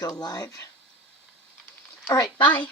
and go live. All right, bye.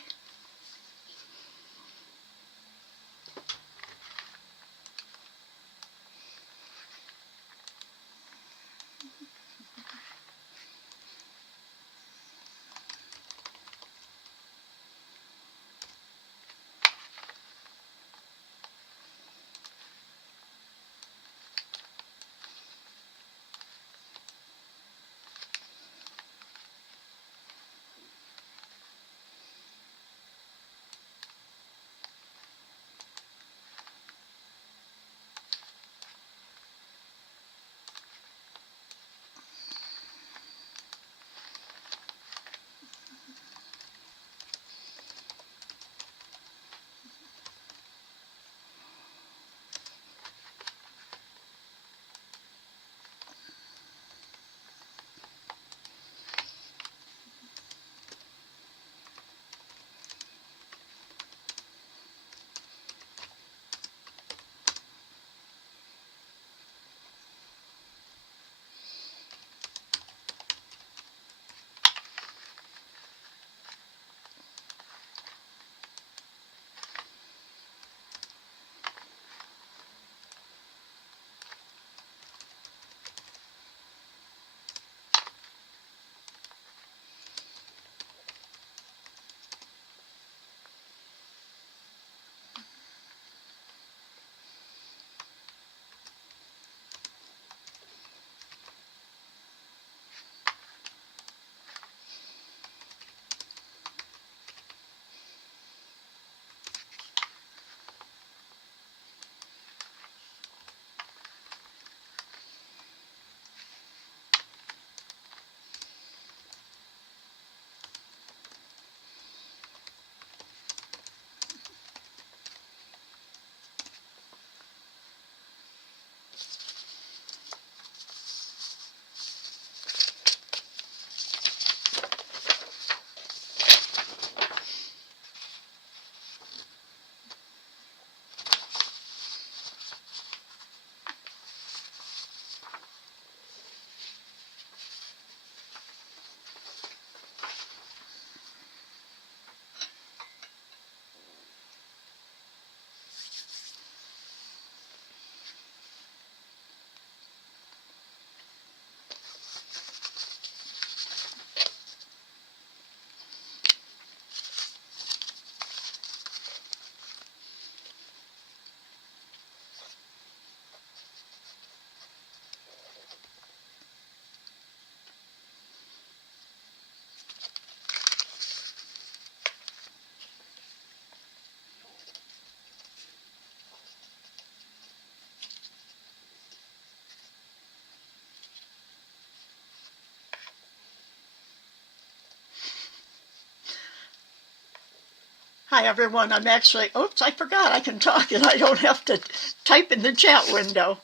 Hi everyone, I'm actually, oops, I forgot I can talk and I don't have to type in the chat window.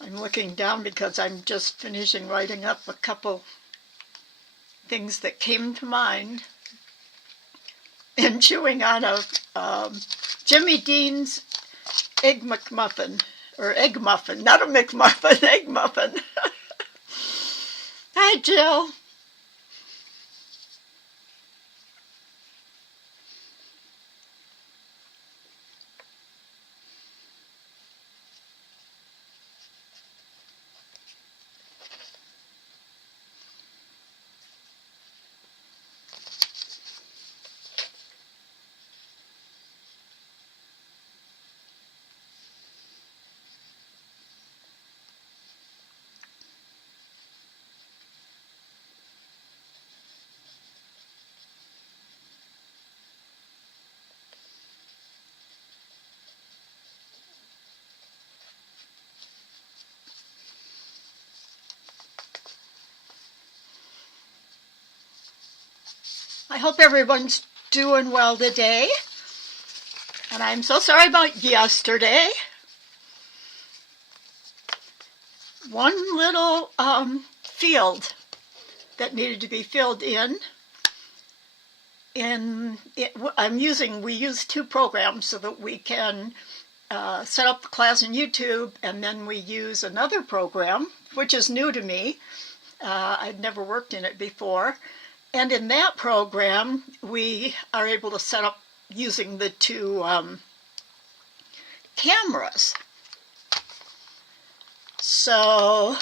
I'm looking down because I'm just finishing writing up a couple things that came to mind and chewing on a Jimmy Dean's egg McMuffin, or egg muffin, not a McMuffin, egg muffin. Hi Jill. I hope everyone's doing well today. And I'm so sorry about yesterday. One little field that needed to be filled in. We use two programs so that we can set up the class in YouTube, and then we use another program, which is new to me, I'd never worked in it before. And in that program, we are able to set up using the two cameras. So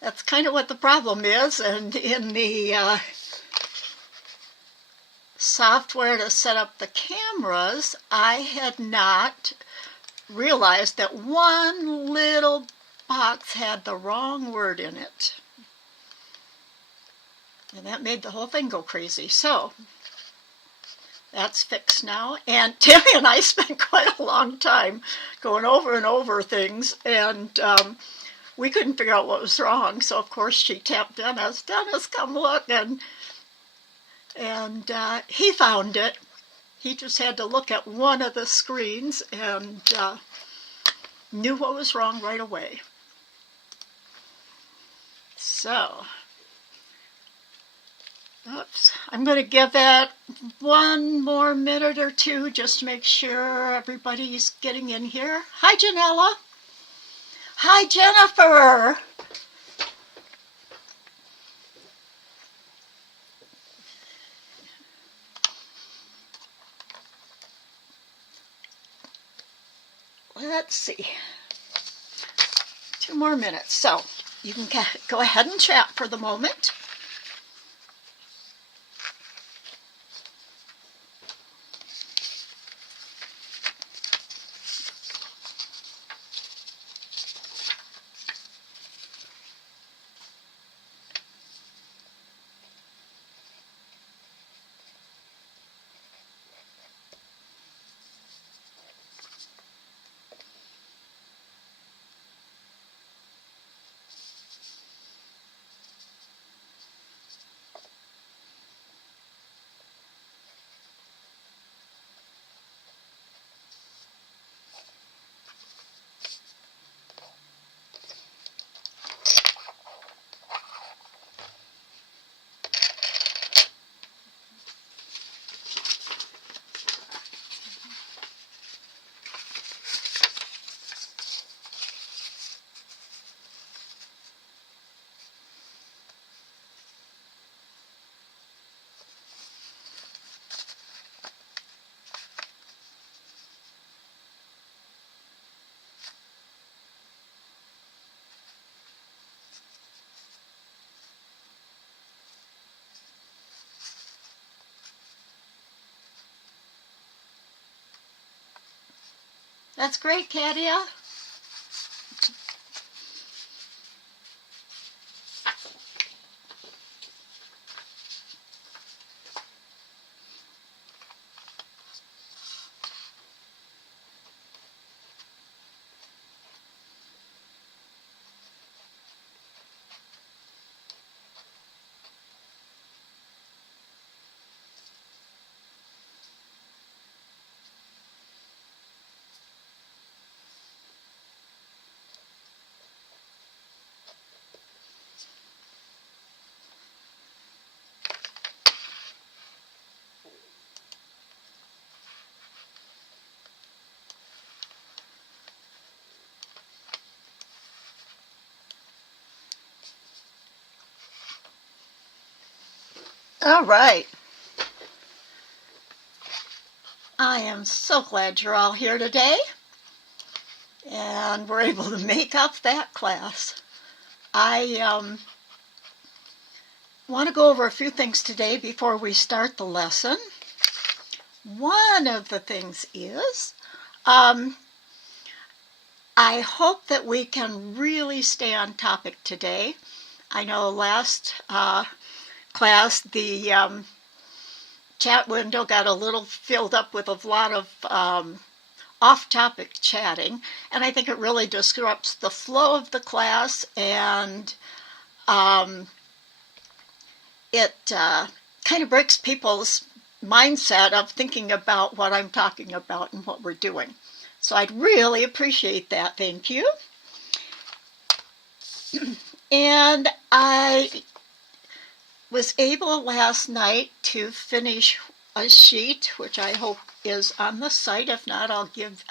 that's kind of what the problem is. And in the software to set up the cameras, I had not realized that one little box had the wrong word in it. And that made the whole thing go crazy. So that's fixed now. And Tammy and I spent quite a long time going over and over things, and we couldn't figure out what was wrong. So of course she tapped Dennis, come look, and he found it. He just had to look at one of the screens and knew what was wrong right away. So, oops, I'm going to give it one more minute or two just to make sure everybody's getting in here. Hi, Janella. Hi, Jennifer. Let's see. 2 more minutes. So you can go ahead and chat for the moment. That's great, Katia. All right. I am so glad you're all here today, and we're able to make up that class. I want to go over a few things today before we start the lesson. One of the things is, I hope that we can really stay on topic today. I know last class the chat window got a little filled up with a lot of off-topic chatting, and I think it really disrupts the flow of the class, and it kind of breaks people's mindset of thinking about what I'm talking about and what we're doing. So I'd really appreciate that. Thank you. And I was able last night to finish a sheet, which I hope is on the site. If not, I'll give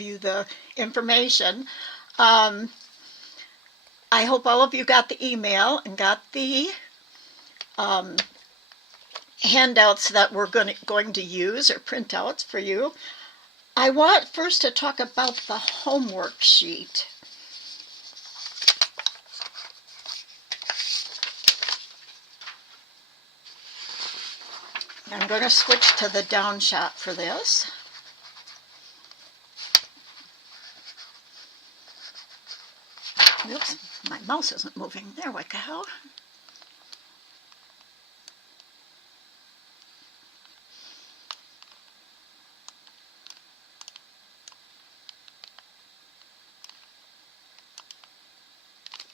you the information. I hope all of you got the email and got the handouts that we're going to use, or printouts for you. I want first to talk about the homework sheet. I'm going to switch to the down shot for this. Oops, my mouse isn't moving. There we go.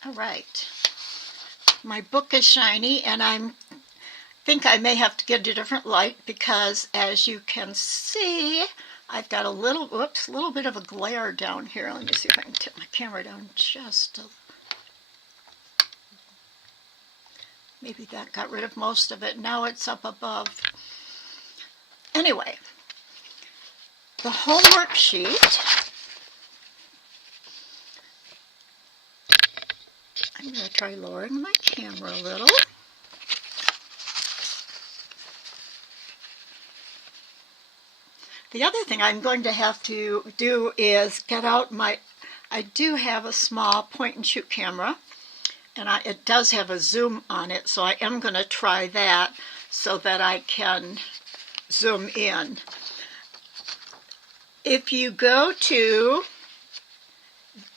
All right. My book is shiny, and I think I may have to get a different light because, as you can see, I've got a little bit of a glare down here. Let me see if I can tip my camera down just a... Maybe that got rid of most of it. Now it's up above. Anyway, the homework sheet. I'm going to try lowering my camera a little. The other thing I'm going to have to do is get out my, I do have a small point and shoot camera, and it does have a zoom on it, so I am going to try that so that I can zoom in. If you go to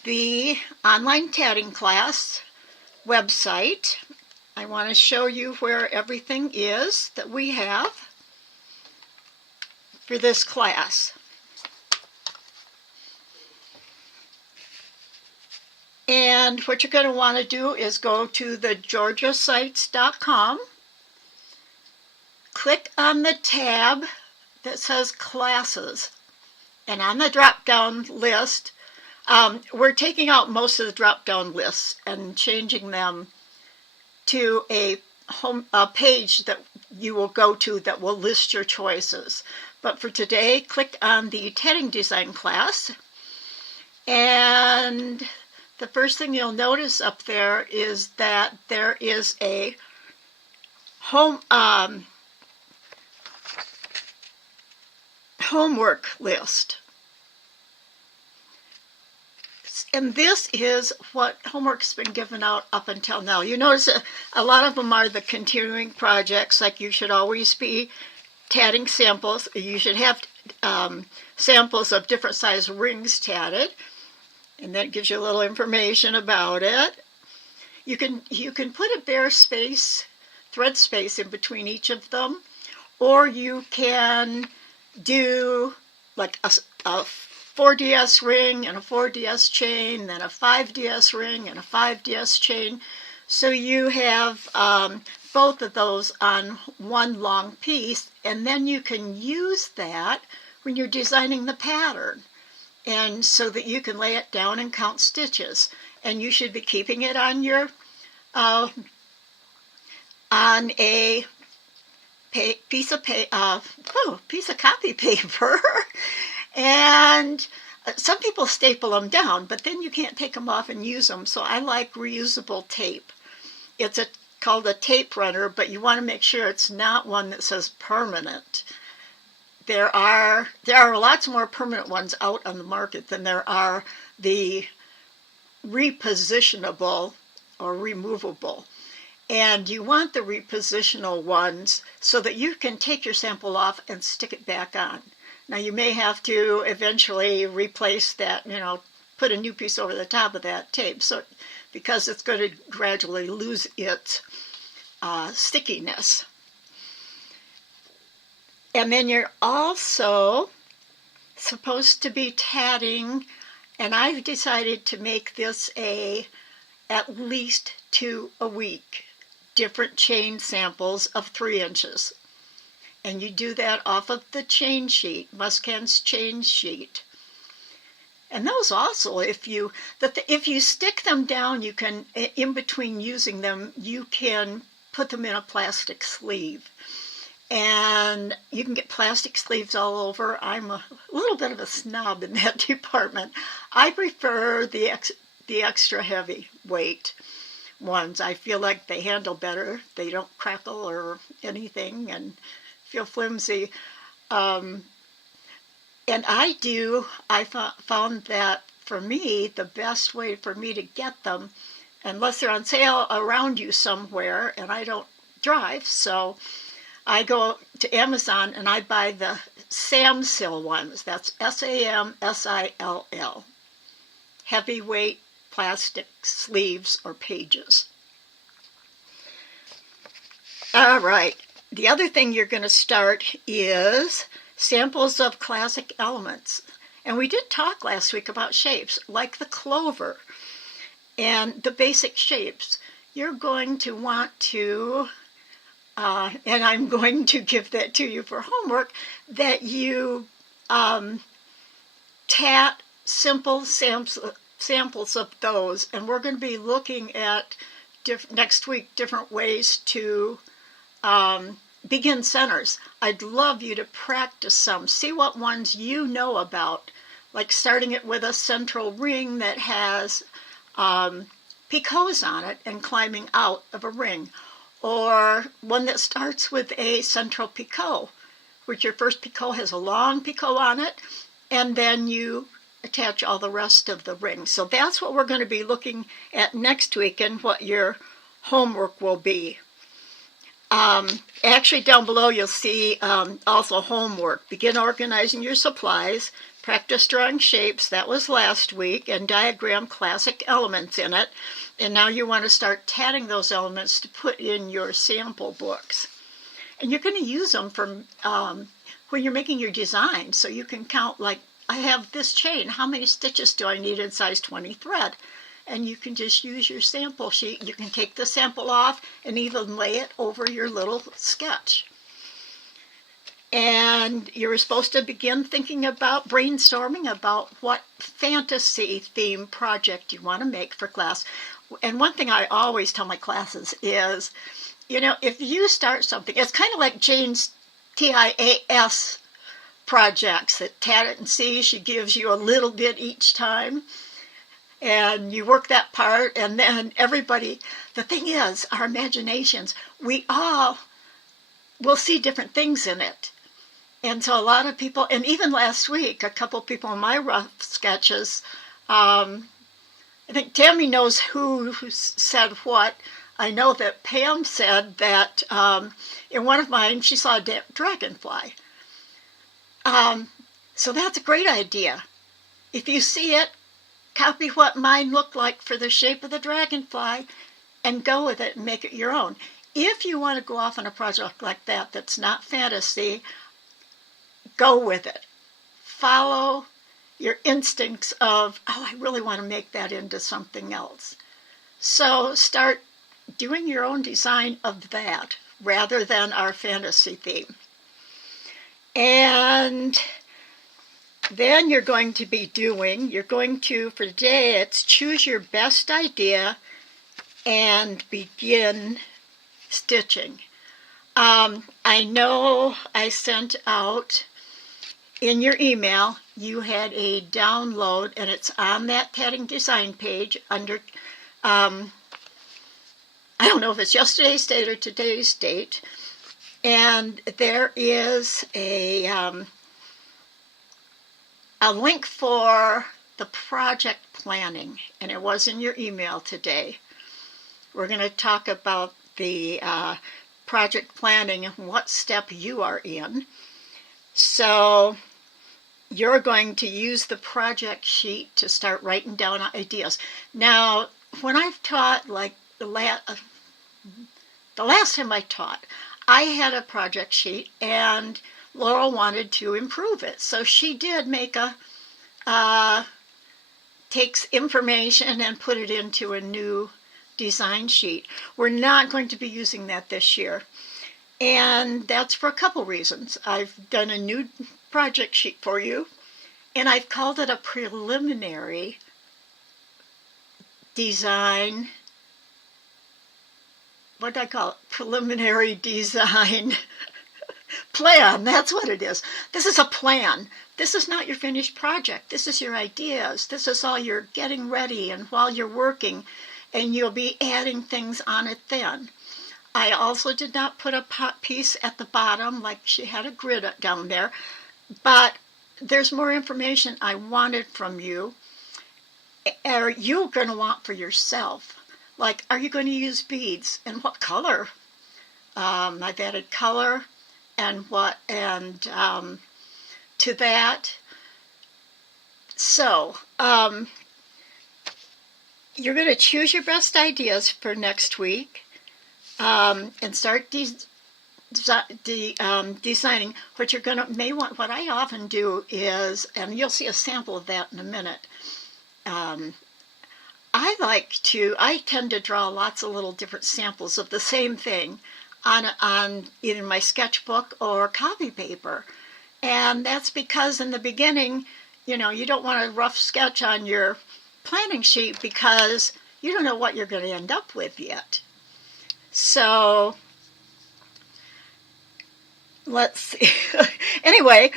the online tatting class website, I want to show you where everything is that we have for this class. And what you're going to want to do is go to the georgiasites.com, click on the tab that says classes, and on the drop-down list, we're taking out most of the drop-down lists and changing them to a page that you will go to that will list your choices. But for today, click on the Tatting Design class, and the first thing you'll notice up there is that there is a homework list. And this is what homework's been given out up until now. You notice a lot of them are the continuing projects, like you should always be tatting samples. You should have samples of different size rings tatted, and that gives you a little information about it. You can put a bare space, thread space in between each of them, or you can do like a 4DS ring and a 4DS chain, then a 5DS ring and a 5DS chain. So you have both of those on one long piece, and then you can use that when you're designing the pattern, and so that you can lay it down and count stitches. And you should be keeping it on your on a piece of copy paper. And some people staple them down, but then you can't take them off and use them. So I like reusable tape. It's called a tape runner, but you want to make sure it's not one that says permanent. There are lots more permanent ones out on the market than there are the repositionable or removable. And you want the repositional ones so that you can take your sample off and stick it back on. Now you may have to eventually replace that, put a new piece over the top of that tape, so because it's going to gradually lose its stickiness. And then you're also supposed to be tatting, and I've decided to make this at least 2 a week, different chain samples of 3 inches. And you do that off of the chain sheet, Muscan's chain sheet. And those also, if you stick them down, you can, in between using them, you can put them in a plastic sleeve. And you can get plastic sleeves all over. I'm a little bit of a snob in that department. I prefer the the extra heavy weight ones. I feel like they handle better. They don't crackle or anything and feel flimsy. And I found that for me, the best way for me to get them, unless they're on sale around you somewhere, and I don't drive, so I go to Amazon and I buy the Samsill ones. That's Samsill. Heavyweight plastic sleeves or pages. All right. The other thing you're going to start is samples of classic elements. And we did talk last week about shapes, like the clover and the basic shapes. You're going to want to, and I'm going to give that to you for homework, that you tat simple samples of those. And we're going to be looking at next week different ways to begin centers. I'd love you to practice some. See what ones you know about, like starting it with a central ring that has picots on it and climbing out of a ring, or one that starts with a central picot, which your first picot has a long picot on it, and then you attach all the rest of the ring. So that's what we're going to be looking at next week and what your homework will be. Actually, down below you'll see also homework. Begin organizing your supplies, practice drawing shapes, that was last week, and diagram classic elements in it. And now you want to start tatting those elements to put in your sample books. And you're going to use them from when you're making your design, so you can count, like, I have this chain, how many stitches do I need in size 20 thread? And you can just use your sample sheet. You can take the sample off and even lay it over your little sketch. And you're supposed to begin thinking about brainstorming about what fantasy theme project you want to make for class. And one thing I always tell my classes is, if you start something, it's kind of like Jane's TIAS projects that Tat It and See. She gives you a little bit each time. And you work that part, and then everybody, the thing is, our imaginations, we all will see different things in it. And so a lot of people, and even last week, a couple people in my rough sketches, I think Tammy knows who said what. I know that Pam said that in one of mine, she saw a dragonfly. So that's a great idea. If you see it, copy what mine looked like for the shape of the dragonfly and go with it and make it your own. If you want to go off on a project like that that's not fantasy, go with it. Follow your instincts of, I really want to make that into something else. So start doing your own design of that rather than our fantasy theme. And then you're going to, for today, it's choose your best idea and begin stitching. I know I sent out in your email, you had a download, and it's on that Tatting Design page under, I don't know if it's yesterday's date or today's date, and there is a link for the project planning, and it was in your email today. We're going to talk about the project planning and what step you are in. So you're going to use the project sheet to start writing down ideas. Now, when I've taught, like the last time I taught, I had a project sheet, and Laurel wanted to improve it. So she did make takes information and put it into a new design sheet. We're not going to be using that this year. And that's for a couple reasons. I've done a new project sheet for you, and I've called it a preliminary design. What did I call it? Preliminary design plan. That's what it is. This is a plan. This is not your finished project. This is your ideas. This is all you're getting ready and while you're working, and you'll be adding things on it then. I also did not put a piece at the bottom like she had a grid down there, but there's more information I wanted from you, or you're going to want for yourself. Like, are you going to use beads and what color? I've added color and to that. So you're going to choose your best ideas for next week and start designing. What you're may want. What I often do is, and you'll see a sample of that in a minute. I tend to draw lots of little different samples of the same thing on either my sketchbook or copy paper. And that's because in the beginning, you don't want a rough sketch on your planning sheet because you don't know what you're going to end up with yet. So let's see. Anyway,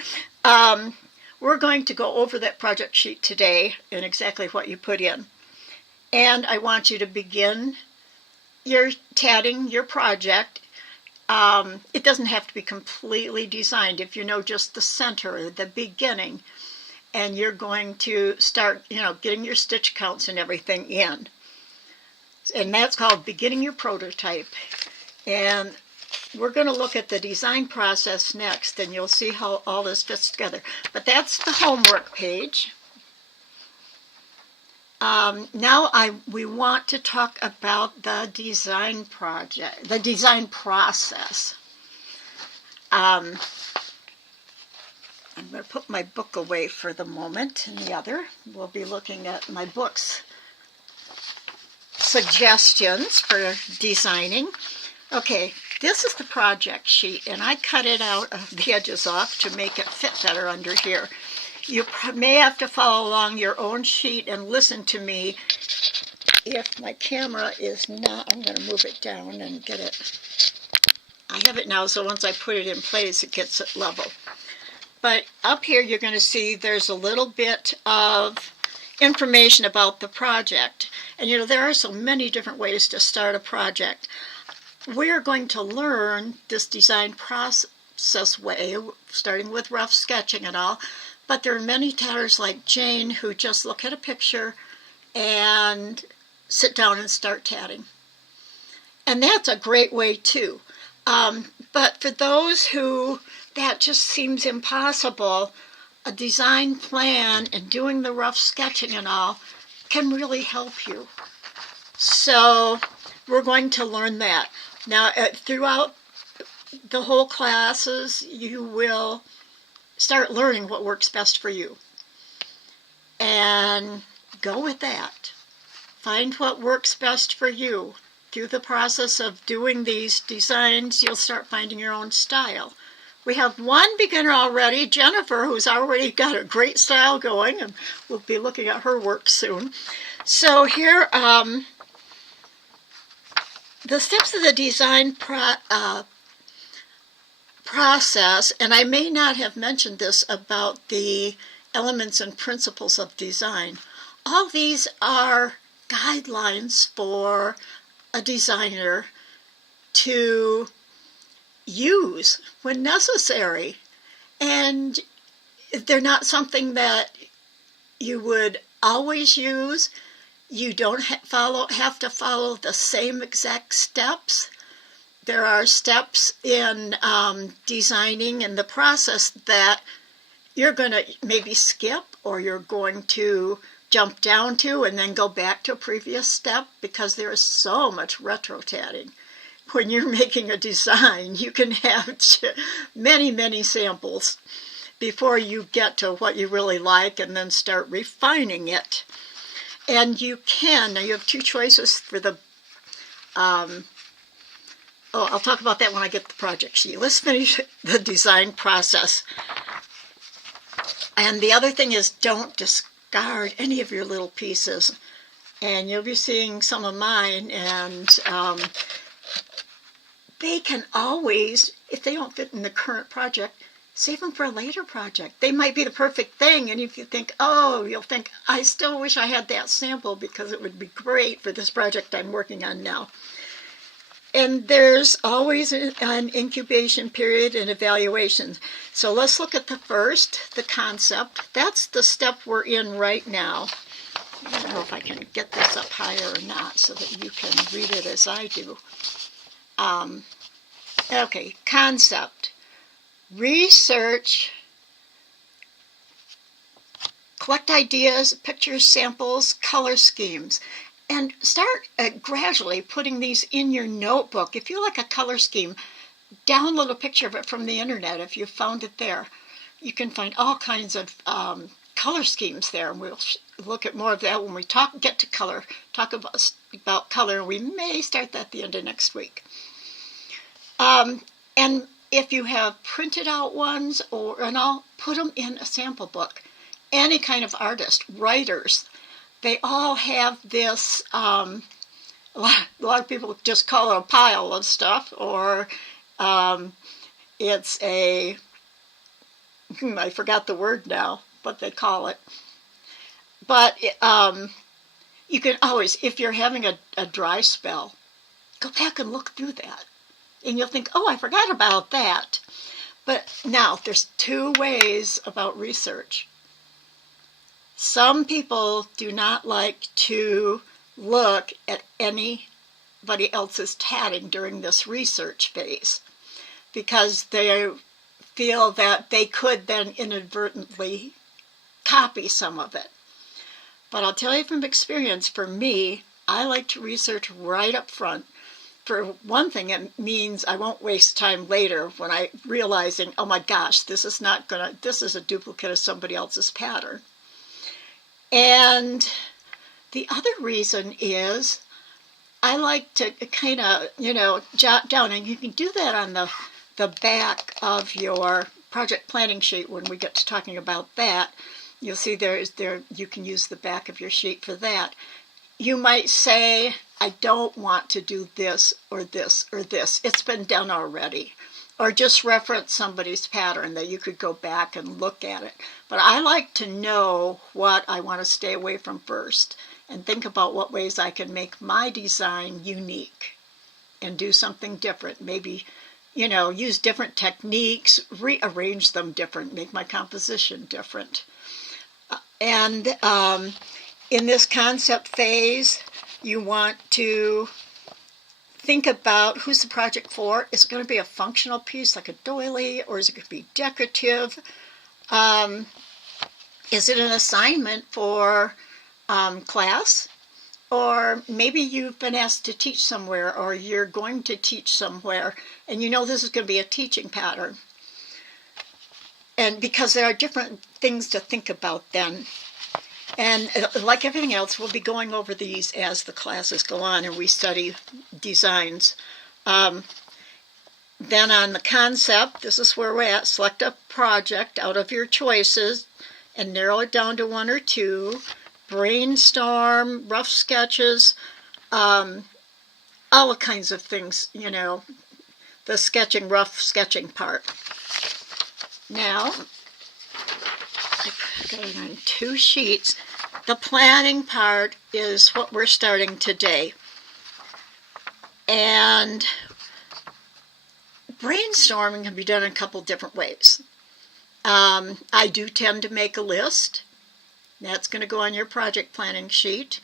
we're going to go over that project sheet today and exactly what you put in. And I want you to begin your tatting, your project. It doesn't have to be completely designed if you know just the center, the beginning, and you're going to start, getting your stitch counts and everything in. And that's called beginning your prototype. And we're going to look at the design process next, and you'll see how all this fits together. But that's the homework page. Now we want to talk about the design project, the design process. I'm going to put my book away for the moment, and the other. We'll be looking at my book's suggestions for designing. Okay, this is the project sheet, and I cut it out of the edges off to make it fit better under here. You may have to follow along your own sheet and listen to me. If my camera is not, I'm going to move it down and get it. I have it now, so once I put it in place, it gets it level. But up here, you're going to see there's a little bit of information about the project. And there are so many different ways to start a project. We're going to learn this design process way, starting with rough sketching and all. But there are many tatters like Jane who just look at a picture and sit down and start tatting. And that's a great way too. But for those who that just seems impossible, a design plan and doing the rough sketching and all can really help you. So we're going to learn that. Now, throughout the whole classes, you will start learning what works best for you. And go with that. Find what works best for you. Through the process of doing these designs, you'll start finding your own style. We have one beginner already, Jennifer, who's already got a great style going, and we'll be looking at her work soon. So here, the steps of the design process, and I may not have mentioned this about the elements and principles of design. All these are guidelines for a designer to use when necessary, and they're not something that you would always use. You don't have to follow the same exact steps. There are steps in designing and the process that you're going to maybe skip, or you're going to jump down to and then go back to a previous step, because there is so much retro tatting. When you're making a design, you can have many, many samples before you get to what you really like and then start refining it. And you now you have two choices for the, I'll talk about that when I get the project sheet. Let's finish the design process. And the other thing is, don't discard any of your little pieces. And you'll be seeing some of mine, and they can always, if they don't fit in the current project, save them for a later project. They might be the perfect thing, and if you think, oh, you'll think, I still wish I had that sample because it would be great for this project I'm working on now. And there's always an incubation period and evaluation. So let's look at the first, the concept. That's the step we're in right now. I don't know if I can get this up higher or not so that you can read it as I do. Okay, concept. Research, collect ideas, pictures, samples, color schemes. And start gradually putting these in your notebook. If you like a color scheme, download a picture of it from the internet if you found it there. You can find all kinds of color schemes there. And we'll look at more of that when we get to color, talk about color. And we may start that at the end of next week. And if you have printed out ones, and I'll put them in a sample book. Any kind of artist, writers, they all have this, a lot of people just call it a pile of stuff, or it's I forgot the word now, what they call it. But you can always, if you're having a dry spell, go back and look through that. And you'll think, oh, I forgot about that. But now, there's two ways about research. Some people do not like to look at anybody else's tatting during this research phase because they feel that they could then inadvertently copy some of it. But I'll tell you from experience, for me, I like to research right up front. For one thing, it means I won't waste time later when I'm realizing, oh my gosh, this is a duplicate of somebody else's pattern. And the other reason is I like to kind of, jot down, and you can do that on the back of your project planning sheet when we get to talking about that. You'll see you can use the back of your sheet for that. You might say, I don't want to do this or this or this. It's been done already. Or just reference somebody's pattern that you could go back and look at it. But I like to know what I want to stay away from first and think about what ways I can make my design unique and do something different. Maybe, use different techniques, rearrange them different, make my composition different. And in this concept phase, you want to think about who's the project for. Is it going to be a functional piece like a doily, or is it going to be decorative? Is it an assignment for class? Or maybe you've been asked to teach somewhere, or you're going to teach somewhere, and this is going to be a teaching pattern. And because there are different things to think about then. And like everything else, we'll be going over these as the classes go on and we study designs. Then on the concept, this is where we're at. Select a project out of your choices and narrow it down to one or two. Brainstorm, rough sketches, all the kinds of things, the rough sketching part. Now, I've got it on two sheets. The planning part is what we're starting today. And brainstorming can be done in a couple different ways. I do tend to make a list. That's going to go on your project planning sheet.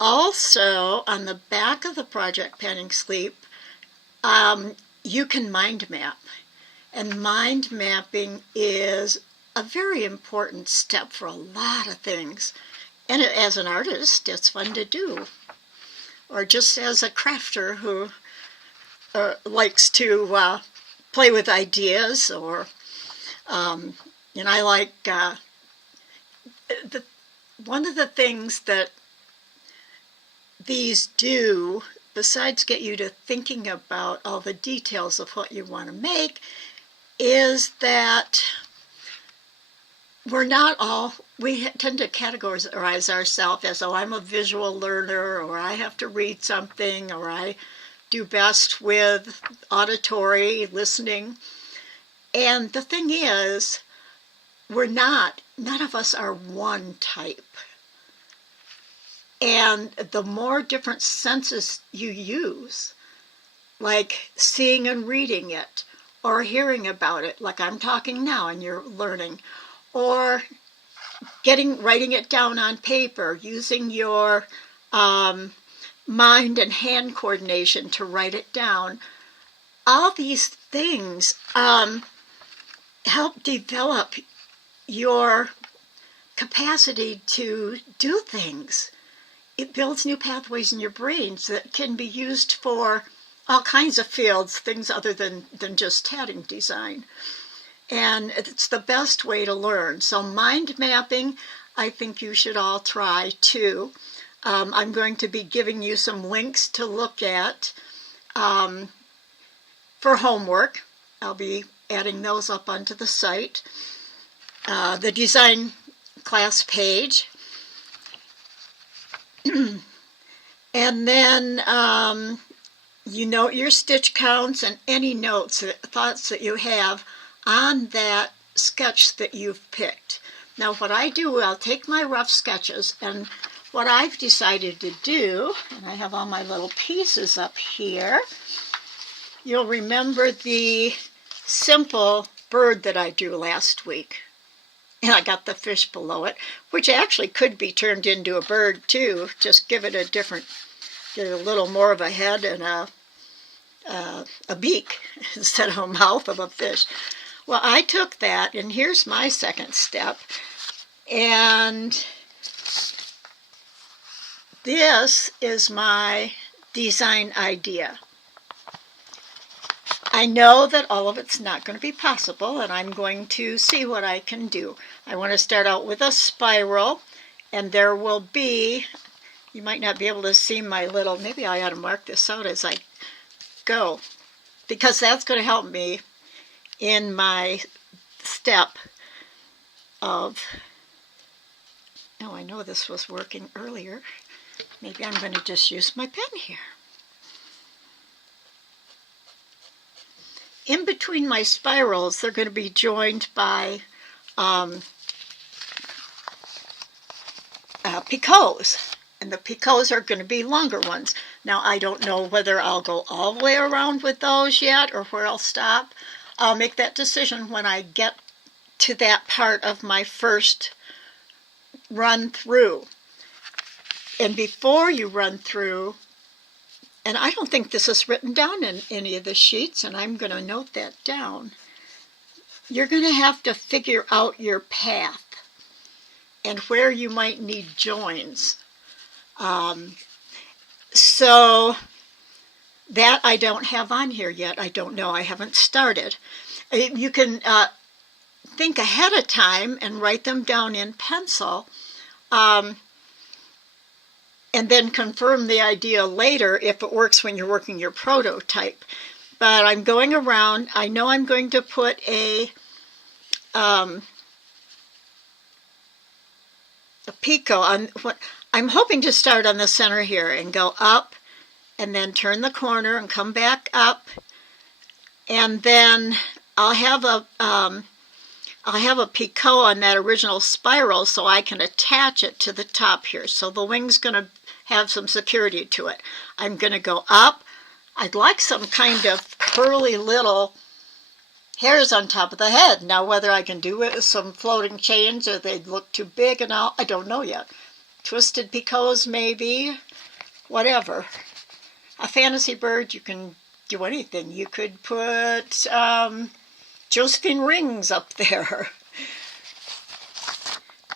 Also, on the back of the project planning sheet, you can mind map. And mind mapping is a very important step for a lot of things. And as an artist, it's fun to do. Or just as a crafter who likes to play with ideas, or I like one of the things that these do, besides get you to thinking about all the details of what you want to make, is that we tend to categorize ourselves as, oh, I'm a visual learner, or I have to read something, or I do best with auditory listening. And the thing is, none of us are one type. And the more different senses you use, like seeing and reading it, or hearing about it, like I'm talking now and you're learning, or writing it down on paper, using your mind and hand coordination to write it down. All these things help develop your capacity to do things. It builds new pathways in your brains that can be used for all kinds of fields, things other than just tatting design. And it's the best way to learn. So mind mapping, I think you should all try too. I'm going to be giving you some links to look at for homework. I'll be adding those up onto the site. The design class page. And then you note your stitch counts and any notes, thoughts that you have on that sketch that you've picked. Now what I do, I'll take my rough sketches, and what I've decided to do, and I have all my little pieces up here, you'll remember the simple bird that I drew last week. And I got the fish below it, which actually could be turned into a bird too. Just give it get a little more of a head and a beak instead of a mouth of a fish. Well, I took that, and here's my second step. And this is my design idea. I know that all of it's not going to be possible, and I'm going to see what I can do. I want to start out with a spiral, and there will be, you might not be able to see my little, maybe I ought to mark this out as I go, because that's going to help me in my step of, oh, I know this was working earlier. Maybe I'm going to just use my pen here. In between my spirals, they're going to be joined by picots, and the picots are going to be longer ones. Now, I don't know whether I'll go all the way around with those yet or where I'll stop. I'll make that decision when I get to that part of my first run through. And before you run through, and I don't think this is written down in any of the sheets, and I'm going to note that down. You're going to have to figure out your path and where you might need joins. So that I don't have on here yet. I don't know. I haven't started. You can think ahead of time and write them down in pencil. And then confirm the idea later if it works when you're working your prototype. But I'm going around. I know I'm going to put a picot on. I'm hoping to start on the center here and go up, and then turn the corner and come back up, and then I'll have a picot on that original spiral so I can attach it to the top here. So the wing's going to have some security to it. I'm going to go up. I'd like some kind of curly little hairs on top of the head. Now, whether I can do it with some floating chains or they'd look too big and all, I don't know yet. Twisted picots, maybe. Whatever. A fantasy bird, you can do anything. You could put Josephine rings up there.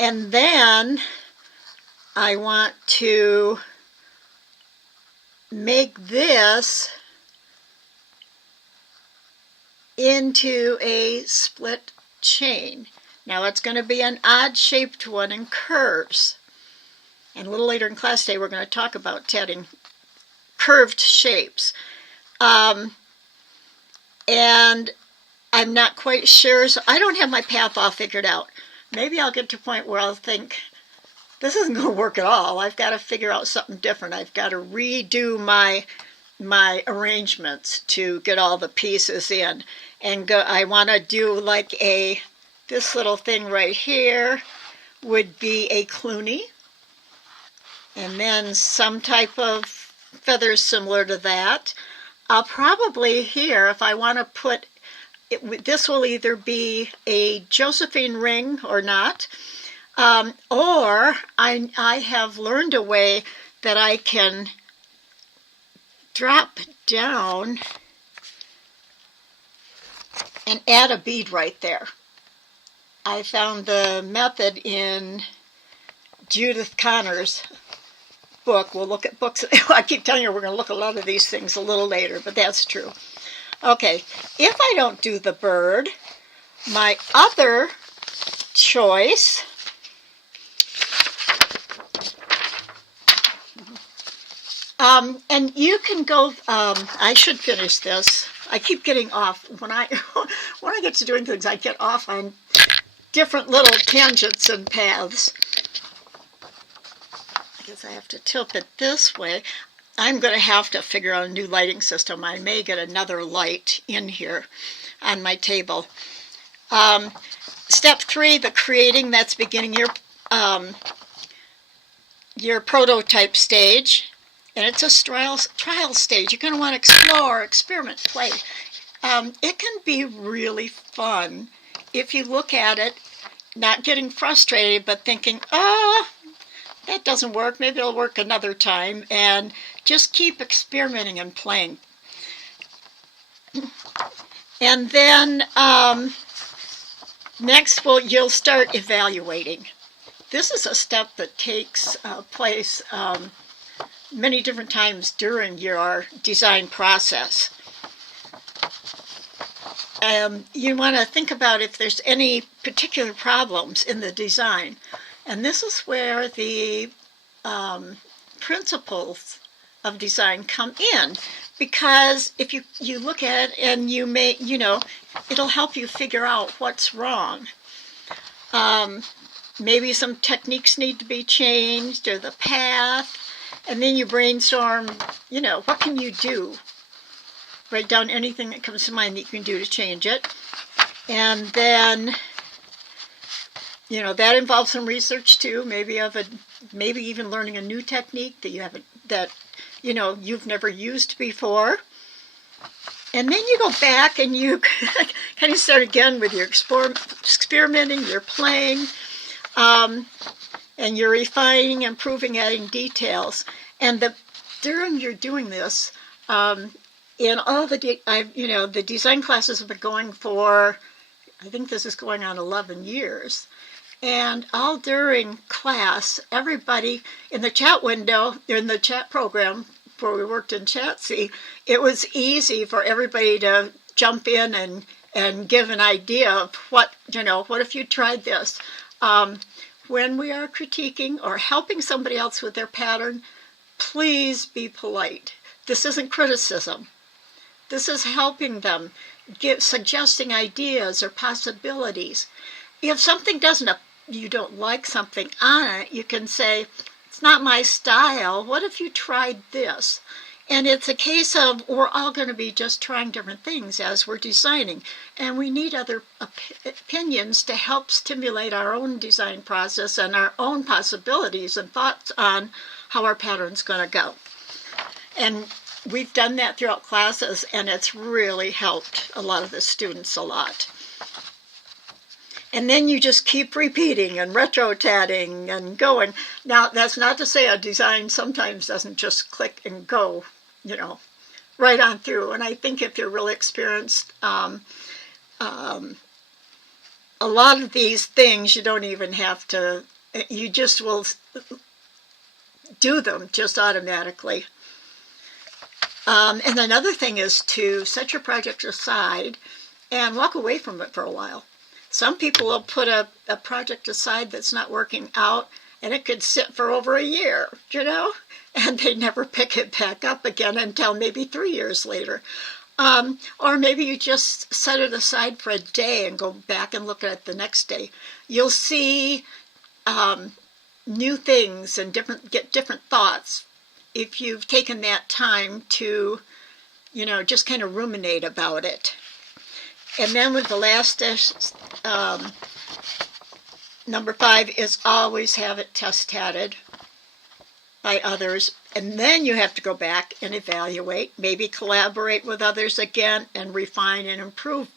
And then I want to make this into a split chain. Now it's going to be an odd shaped one in curves. And a little later in class today we're going to talk about tatting curved shapes. And I'm not quite sure, so I don't have my path all figured out. Maybe I'll get to a point where I'll think, this isn't going to work at all. I've got to figure out something different. I've got to redo my my arrangements to get all the pieces in. And I want to do like this little thing right here would be a Clooney. And then some type of feathers similar to that. I'll probably here, if I want to put, this will either be a Josephine ring or not. Or I have learned a way that I can drop down and add a bead right there. I found the method in Judith Connor's book. We'll look at books. I keep telling you we're going to look at a lot of these things a little later, but that's true. Okay, if I don't do the bird, my other choice and you can go, I should finish this. I keep getting off. When I get to doing things, I get off on different little tangents and paths. I guess I have to tilt it this way. I'm going to have to figure out a new lighting system. I may get another light in here on my table. Step 3, the creating, that's beginning your prototype stage. And it's a trial stage. You're going to want to explore, experiment, play. It can be really fun if you look at it, not getting frustrated, but thinking, oh, that doesn't work. Maybe it'll work another time. And just keep experimenting and playing. And then next, you'll start evaluating. This is a step that takes place many different times during your design process. You want to think about if there's any particular problems in the design. And this is where the principles of design come in. Because if you look at it and you may, it'll help you figure out what's wrong. Maybe some techniques need to be changed or the path. And then you brainstorm, what can you do? Write down anything that comes to mind that you can do to change it. And then, that involves some research too. Maybe even learning a new technique that you've never used before. And then you go back and you kind of start again with your experimenting, your playing. And you're refining, improving, adding details. And during you're doing this, in all the design classes have been going for, I think this is going on 11 years. And all during class, everybody in the chat window, in the chat program where we worked in Chatsy, it was easy for everybody to jump in and give an idea of what if you tried this. When we are critiquing or helping somebody else with their pattern, please be polite. This isn't criticism. This is helping them, suggesting ideas or possibilities. If something you don't like something on it, you can say, it's not my style. What if you tried this? And it's a case of we're all going to be just trying different things as we're designing. And we need other opinions to help stimulate our own design process and our own possibilities and thoughts on how our pattern's going to go. And we've done that throughout classes, and it's really helped a lot of the students a lot. And then you just keep repeating and retro-tatting and going. Now, that's not to say a design sometimes doesn't just click and go, right on through. And I think if you're really experienced, a lot of these things you don't even have to, you just will do them just automatically. And another thing is to set your project aside and walk away from it for a while. Some people will put a project aside that's not working out, and it could sit for over a year, and they never pick it back up again until maybe 3 years later. Or maybe you just set it aside for a day and go back and look at it the next day. You'll see new things and get different thoughts if you've taken that time to, just kind of ruminate about it. And then with the last number 5 is always have it test tatted by others. And then you have to go back and evaluate, maybe collaborate with others again and refine and improve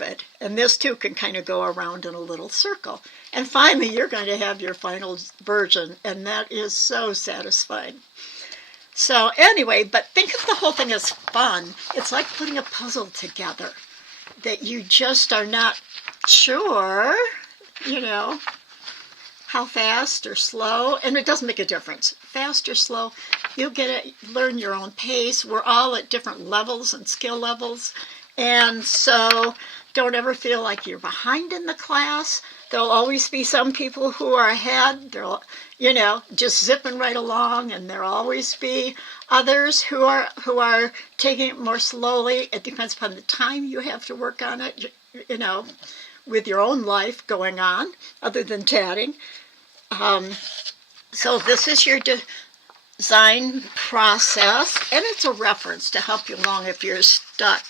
it. And this too can kind of go around in a little circle. And finally, you're going to have your final version, and that is so satisfying. So anyway, but think of the whole thing as fun. It's like putting a puzzle together that you just are not sure, how fast or slow, and it doesn't make a difference. Fast or slow, you'll learn your own pace. We're all at different levels and skill levels, and so don't ever feel like you're behind in the class. There'll always be some people who are ahead. They'll, just zipping right along, and there'll always be others who are taking it more slowly. It depends upon the time you have to work on it, with your own life going on, other than tatting. So this is your design process, and it's a reference to help you along if you're stuck.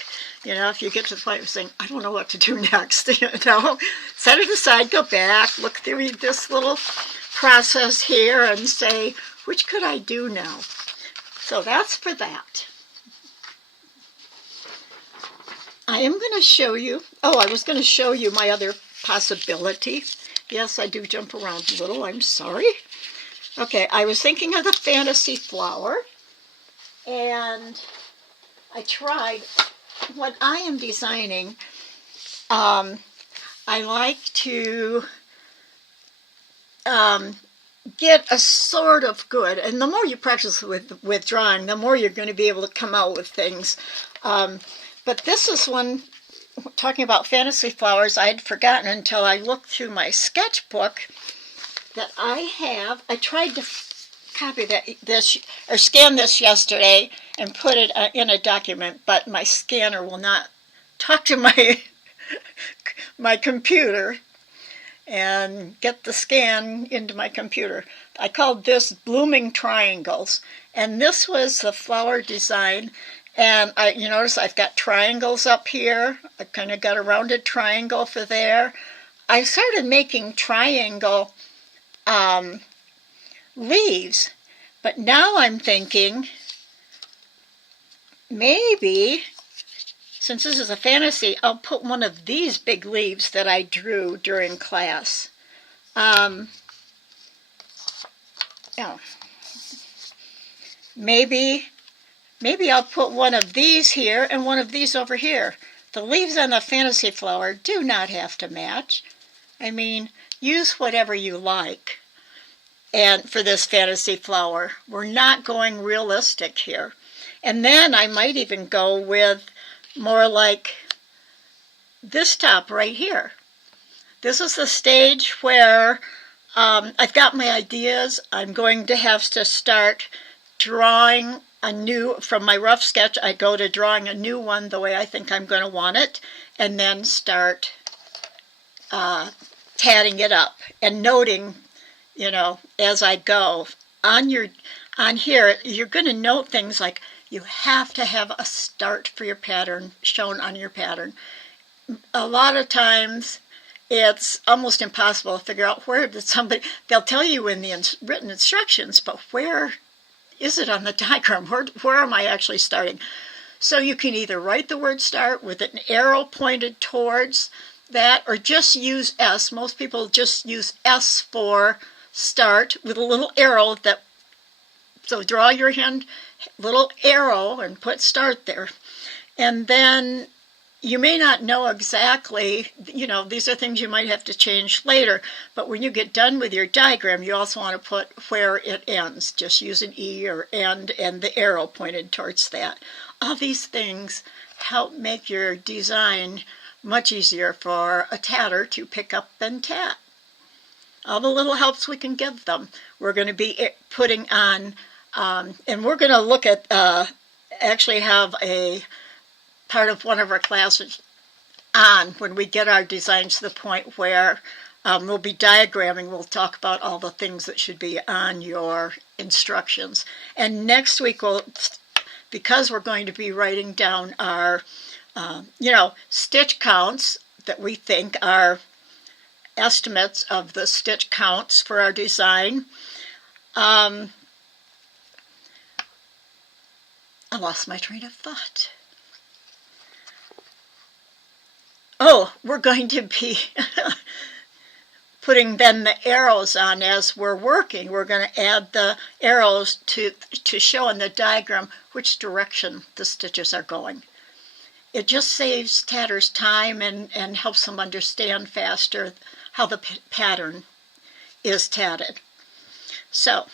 If you get to the point of saying, I don't know what to do next, set it aside, go back, look through this little process here and say, which could I do now? So that's for that. I am going to show you, I was going to show you my other possibility. Yes, I do jump around a little, I'm sorry. Okay, I was thinking of the fantasy flower, and I tried, when I am designing, I like to get a sort of good, and the more you practice with drawing, the more you're going to be able to come out with things. But this is one, talking about fantasy flowers, I had forgotten until I looked through my sketchbook that I tried to copy this or scan this yesterday and put it in a document, but my scanner will not talk to my computer and get the scan into my computer. I called this Blooming Triangles, and this was the flower design. And you notice I've got triangles up here. I kind of got a rounded triangle for there. I started making triangle leaves, but now I'm thinking maybe, since this is a fantasy, I'll put one of these big leaves that I drew during class. Maybe I'll put one of these here and one of these over here. The leaves on the fantasy flower do not have to match. I mean, use whatever you like. And for this fantasy flower, we're not going realistic here. And then I might even go with more like this top right here. This is the stage where I've got my ideas. I'm going to have to start drawing from my rough sketch, I go to drawing a new one the way I think I'm going to want it, and then start tatting it up and noting, as I go. On here, you're going to note things like you have to have a start for your pattern shown on your pattern. A lot of times, it's almost impossible to figure out where did they'll tell you in the written instructions, but where is it on the diagram? Where am I actually starting? So you can either write the word start with an arrow pointed towards that, or just use S. Most people just use S for start with a little arrow so draw your hand, little arrow, and put start there. And then you may not know exactly, these are things you might have to change later, but when you get done with your diagram, you also want to put where it ends. Just use an E or end and the arrow pointed towards that. All these things help make your design much easier for a tatter to pick up and tat. All the little helps we can give them. We're going to be putting on, and we're going to look at, actually have a part of one of our classes on when we get our designs to the point where We'll be diagramming. We'll talk about all the things that should be on your instructions. And next week, because we're going to be writing down our, stitch counts that we think are estimates of the stitch counts for our design. I lost my train of thought. Oh, we're going to be putting then the arrows on as we're working. We're going to add the arrows to show in the diagram which direction the stitches are going. It just saves tatters time and helps them understand faster how the pattern is tatted. So,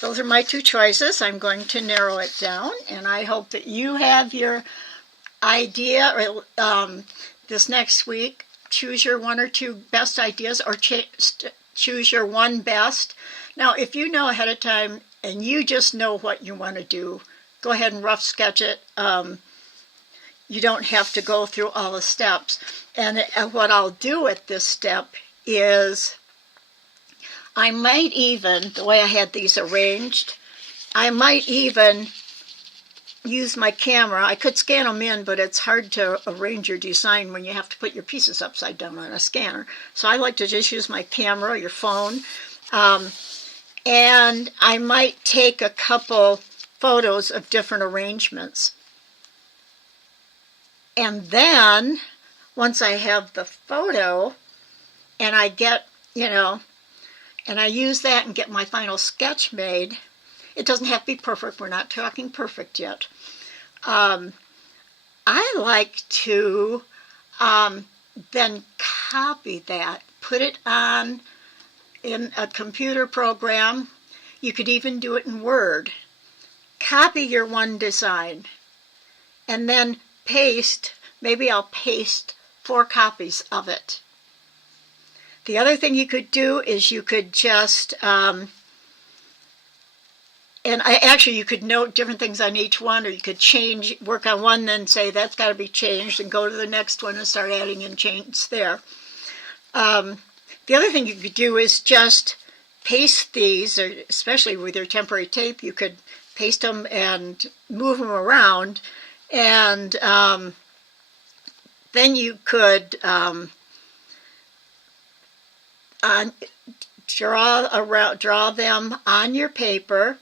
those are my two choices. I'm going to narrow it down, and I hope that you have your idea, or this next week, choose your one or two best ideas, or choose your one best. Now, if you know ahead of time and you just know what you want to do, go ahead and rough sketch it. You don't have to go through all the steps. And what I'll do at this step is I might even, the way I had these arranged, I might even use my camera. I could scan them in, but it's hard to arrange your design when you have to put your pieces upside down on a scanner. So I like to just use my camera or your phone. And I might take a couple photos of different arrangements. And then, once I have the photo, and I get, and I use that and get my final sketch made, it doesn't have to be perfect. We're not talking perfect yet. I like to then copy that, put it on in a computer program. You could even do it in Word. Copy your one design and then paste. Maybe I'll paste 4 copies of it. The other thing you could do is you could just you could note different things on each one, or you could work on one, then say that's got to be changed, and go to the next one and start adding in changes there. The other thing you could do is just paste these, or especially with your temporary tape, you could paste them and move them around, and then you could draw them on your paper,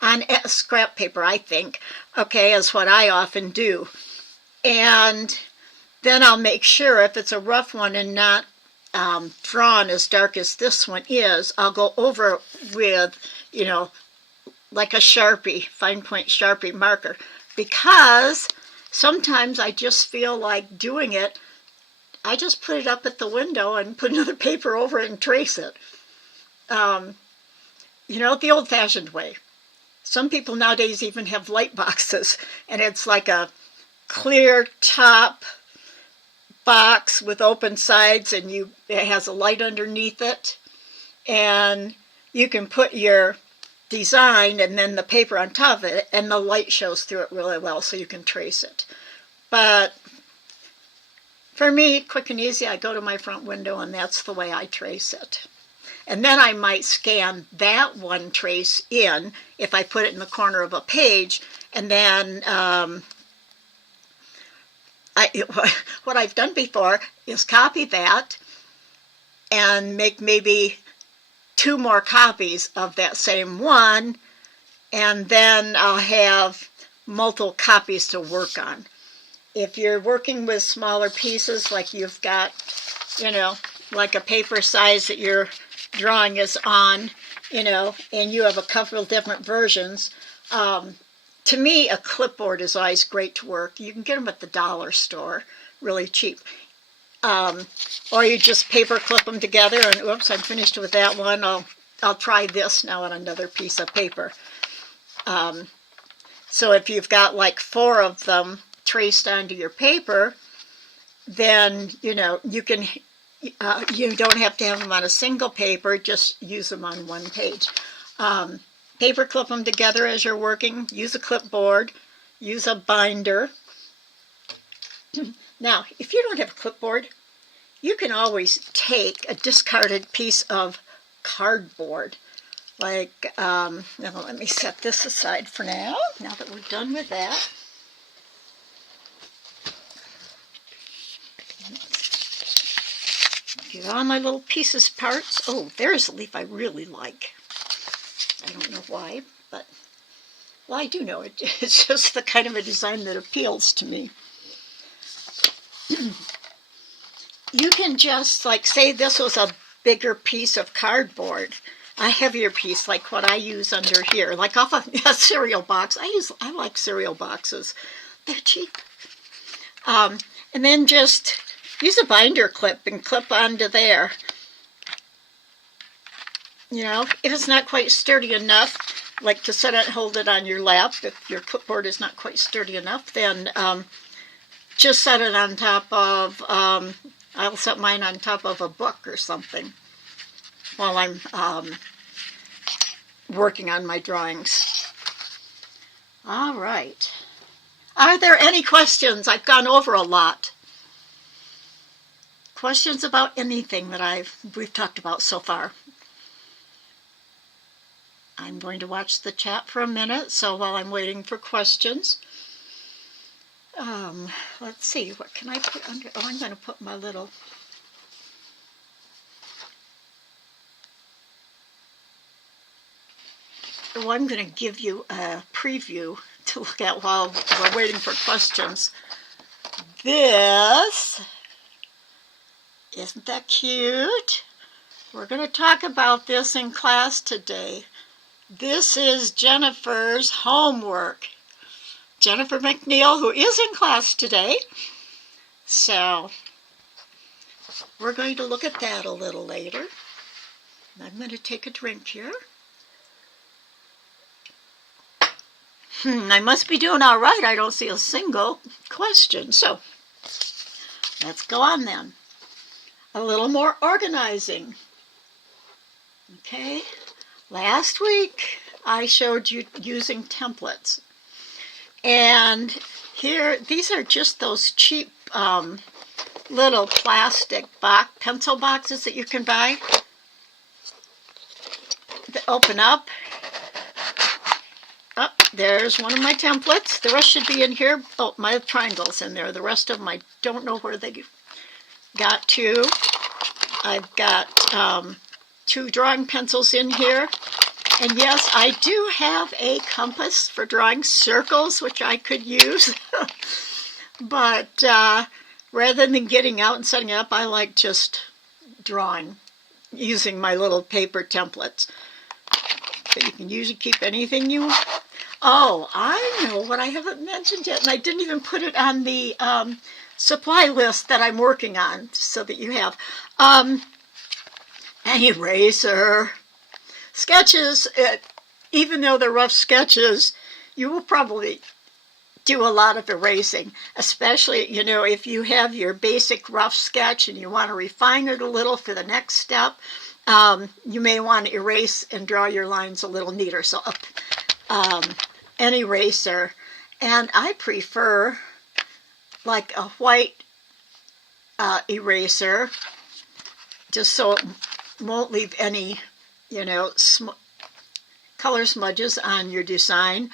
on scrap paper, I think, okay, is what I often do. And then I'll make sure if it's a rough one and not drawn as dark as this one is, I'll go over with, like a Sharpie, fine point Sharpie marker, because sometimes I just feel like doing it. I just put it up at the window and put another paper over it and trace it. The old-fashioned way. Some people nowadays even have light boxes, and it's like a clear top box with open sides, and it has a light underneath it, and you can put your design and then the paper on top of it, and the light shows through it really well, so you can trace it. But for me, quick and easy, I go to my front window, and that's the way I trace it. And then I might scan that one trace in if I put it in the corner of a page, and then what I've done before is copy that and make maybe 2 more copies of that same one, and then I'll have multiple copies to work on. If you're working with smaller pieces, like you've got, like a paper size that you're drawing is on, and you have a couple of different versions, to me, a clipboard is always great to work. You can get them at the dollar store, really cheap. Or you just paper clip them together, and oops, I'm finished with that one. I'll try this now on another piece of paper. So if you've got like 4 of them traced onto your paper, then, you can, you don't have to have them on a single paper, just use them on one page. Paper clip them together as you're working. Use a clipboard. Use a binder. Now, if you don't have a clipboard, you can always take a discarded piece of cardboard. Like, now let me set this aside for now that we're done with that. Get all my little pieces, parts. Oh, there's a leaf I really like. I don't know why, but, well, I do know it. It's just the kind of a design that appeals to me. You can just, like, say this was a bigger piece of cardboard, a heavier piece, like what I use under here, like off a cereal box. I like cereal boxes. They're cheap. And then just use a binder clip and clip onto there. You know, if it's not quite sturdy enough, like to set it and hold it on your lap, if your clipboard is not quite sturdy enough, then just set it on top of, I'll set mine on top of a book or something while I'm working on my drawings. All right. Are there any questions? I've gone over a lot. Questions about anything that we've talked about so far? I'm going to watch the chat for a minute, so while I'm waiting for questions, let's see, what can I put under? Oh, I'm going to put my little... Oh, I'm going to give you a preview to look at while we're waiting for questions. This, isn't that cute? We're going to talk about this in class today. This is Jennifer's homework. Jennifer McNeil, who is in class today. So, we're going to look at that a little later. I'm going to take a drink here. I must be doing all right. I don't see a single question. So, let's go on then. A little more organizing. Okay. Last week, I showed you using templates. And here, these are just those cheap little plastic pencil boxes that you can buy. That open up. Oh, there's one of my templates. The rest should be in here. Oh, my triangle's in there. The rest of them, I don't know where they got to. I've got 2 drawing pencils in here. And yes, I do have a compass for drawing circles, which I could use. But rather than getting out and setting it up, I like just drawing using my little paper templates. But you can usually keep anything you want. Oh, I know what I haven't mentioned yet, and I didn't even put it on the supply list that I'm working on, so that you have. An eraser. Sketches, even though they're rough sketches, you will probably do a lot of erasing, especially, you know, if you have your basic rough sketch and you want to refine it a little for the next step. You may want to erase and draw your lines a little neater. So an eraser. And I prefer like a white eraser, just so it won't leave any, you know, color smudges on your design.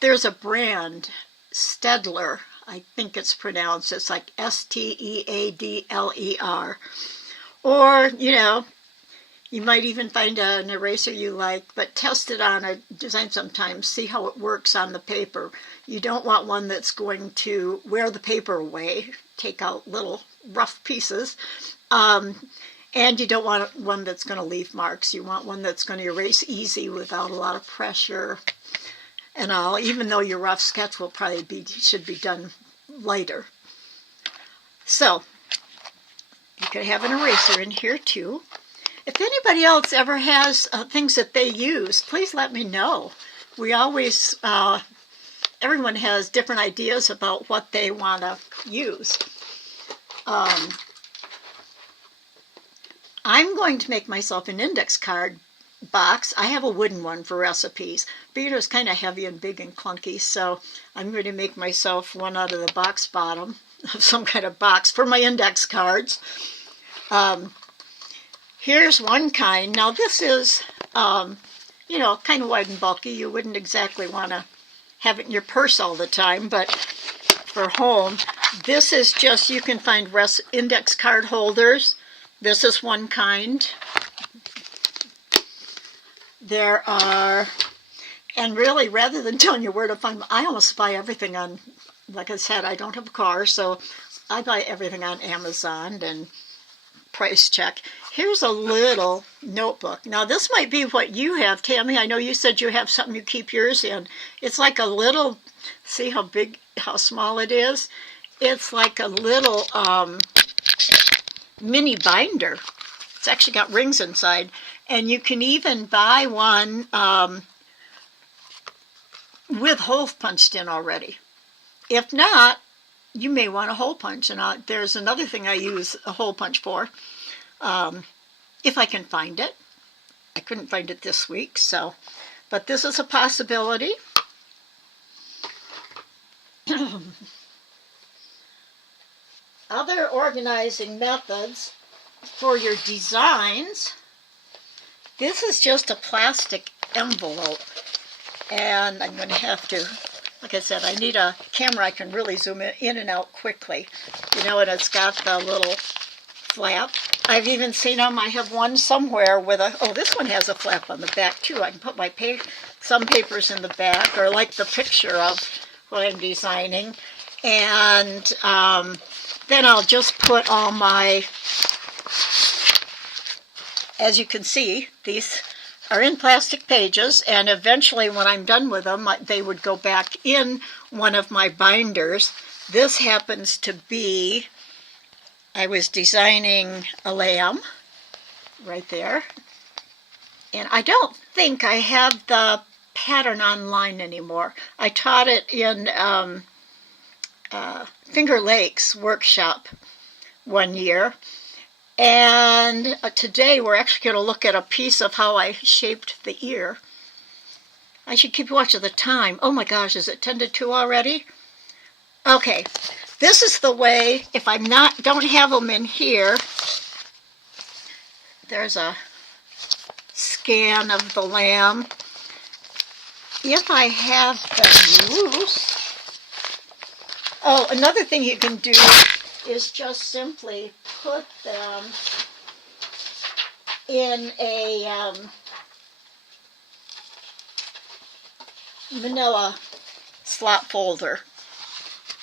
There's a brand, Stedler, I think it's pronounced. It's like Steadler. Or, you know, you might even find an eraser you like, but test it on a design sometimes. See how it works on the paper. You don't want one that's going to wear the paper away, take out little rough pieces. And you don't want one that's going to leave marks. You want one that's going to erase easy without a lot of pressure and all, even though your rough sketch will probably should be done later. So, you could have an eraser in here too. If anybody else ever has things that they use, please let me know. We always, everyone has different ideas about what they want to use. I'm going to make myself an index card box. I have a wooden one for recipes. But it's kind of heavy and big and clunky, so I'm going to make myself one out of the box bottom. some kind of box for my index cards. Here's one kind. Now this is, you know, kind of wide and bulky. You wouldn't exactly want to have it in your purse all the time, but for home, this is just, you can find index card holders. This is one kind. There are, and really, rather than telling you where to find them, I almost buy everything on, like I said, I don't have a car, so I buy everything on Amazon and price check. Here's a little notebook. Now this might be what you have, Tammy. I know you said you have something you keep yours in. It's like a little, see how big, how small it is? It's like a little mini binder. It's actually got rings inside. And you can even buy one with holes punched in already. If not, you may want a hole punch. And there's another thing I use a hole punch for. If I can find it. I couldn't find it this week, so, but this is a possibility. Other organizing methods for your designs. This is just a plastic envelope, and I'm going to have to, like I said, I need a camera I can really zoom in and out quickly. You know, and it's got the little flap. I've even seen them. I have one somewhere with a, oh, this one has a flap on the back too. I can put my some papers in the back, or like the picture of what I'm designing. And then I'll just put all my, as you can see, these are in plastic pages, and eventually when I'm done with them, they would go back in one of my binders. This happens to be, I was designing a lamb right there, and I don't think I have the pattern online anymore. I taught it in Finger Lakes workshop one year, and today we're actually going to look at a piece of how I shaped the ear. I should keep watch of the time. Oh my gosh, is it 10 to 2 already? Okay. This is the way, if I'm don't have them in here, there's a scan of the lamb. If I have them loose, oh, another thing you can do is just simply put them in a manila slot folder.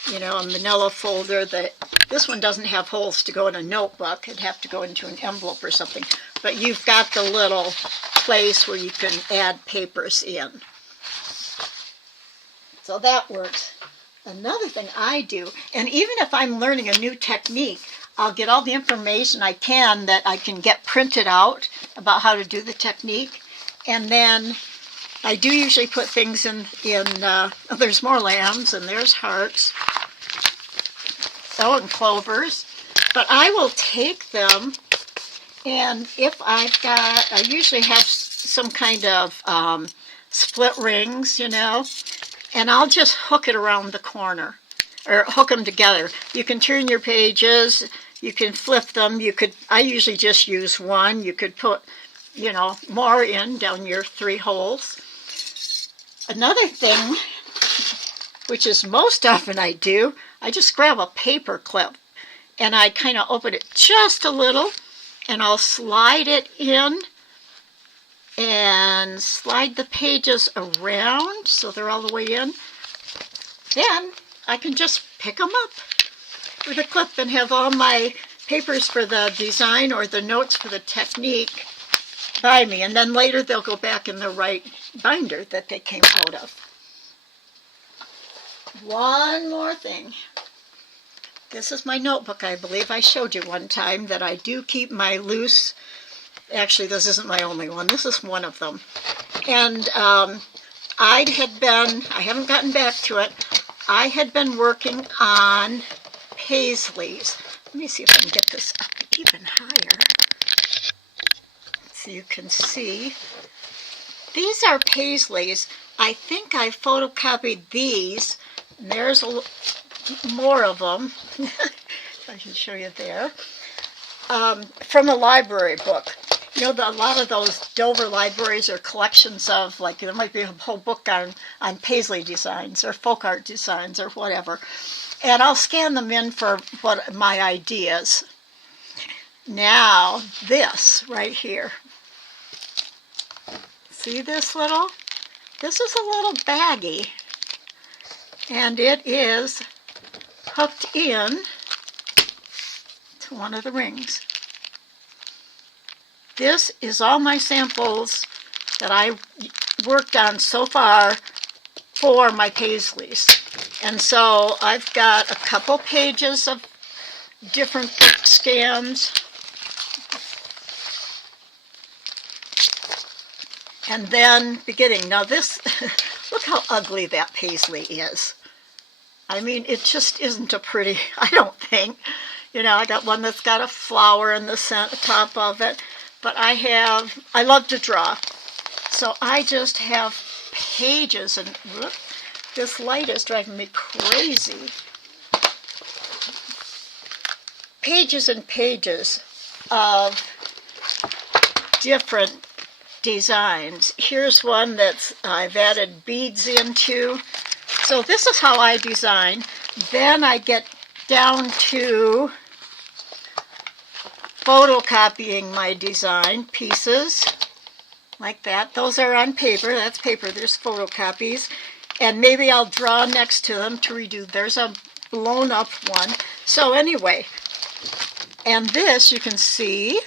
You know, a manila folder. This one doesn't have holes to go in a notebook. It'd have to go into an envelope or something. But you've got the little place where you can add papers in. So that works. Another thing I do, and even if I'm learning a new technique, I'll get all the information I can that I can get printed out about how to do the technique. And then I do usually put things in oh, there's more lambs, and there's hearts. Oh, and clovers. But I will take them, and if I've got, I usually have some kind of split rings, you know, and I'll just hook it around the corner, or hook them together. You can turn your pages, you can flip them, I usually just use one. You could put, you know, more in down your 3 holes. Another thing, which is most often I do, I just grab a paper clip and I kind of open it just a little, and I'll slide it in and slide the pages around so they're all the way in. Then I can just pick them up with a clip and have all my papers for the design or the notes for the technique by me, and then later they'll go back in the right binder that they came out of. One more thing. This is my notebook. I believe I showed you one time that I do keep my loose, actually this isn't my only one, this is one of them. And I haven't gotten back to it, I had been working on paisleys. Let me see if I can get this up even higher. So you can see. These are paisleys. I think I photocopied these. And there's more of them. I can show you there. From a library book. You know, a lot of those Dover libraries are collections of, like, there might be a whole book on paisley designs or folk art designs or whatever. And I'll scan them in for what my ideas. Now, this right here. See this little? This is a little baggie. And it is hooked in to one of the rings. This is all my samples that I worked on so far for my paisleys. And so I've got a couple pages of different book scans. And then beginning. Now this, look how ugly that paisley is. I mean, it just isn't a pretty, I don't think. You know, I got one that's got a flower in the top of it. But I love to draw. So I just have pages, and whoop, this light is driving me crazy. Pages and pages of different designs. Here's one that I've added beads into. So this is how I design. Then I get down to photocopying my design pieces like that. Those are on paper. That's paper. There's photocopies. And maybe I'll draw next to them to redo. There's a blown up one. So anyway, and this you can see.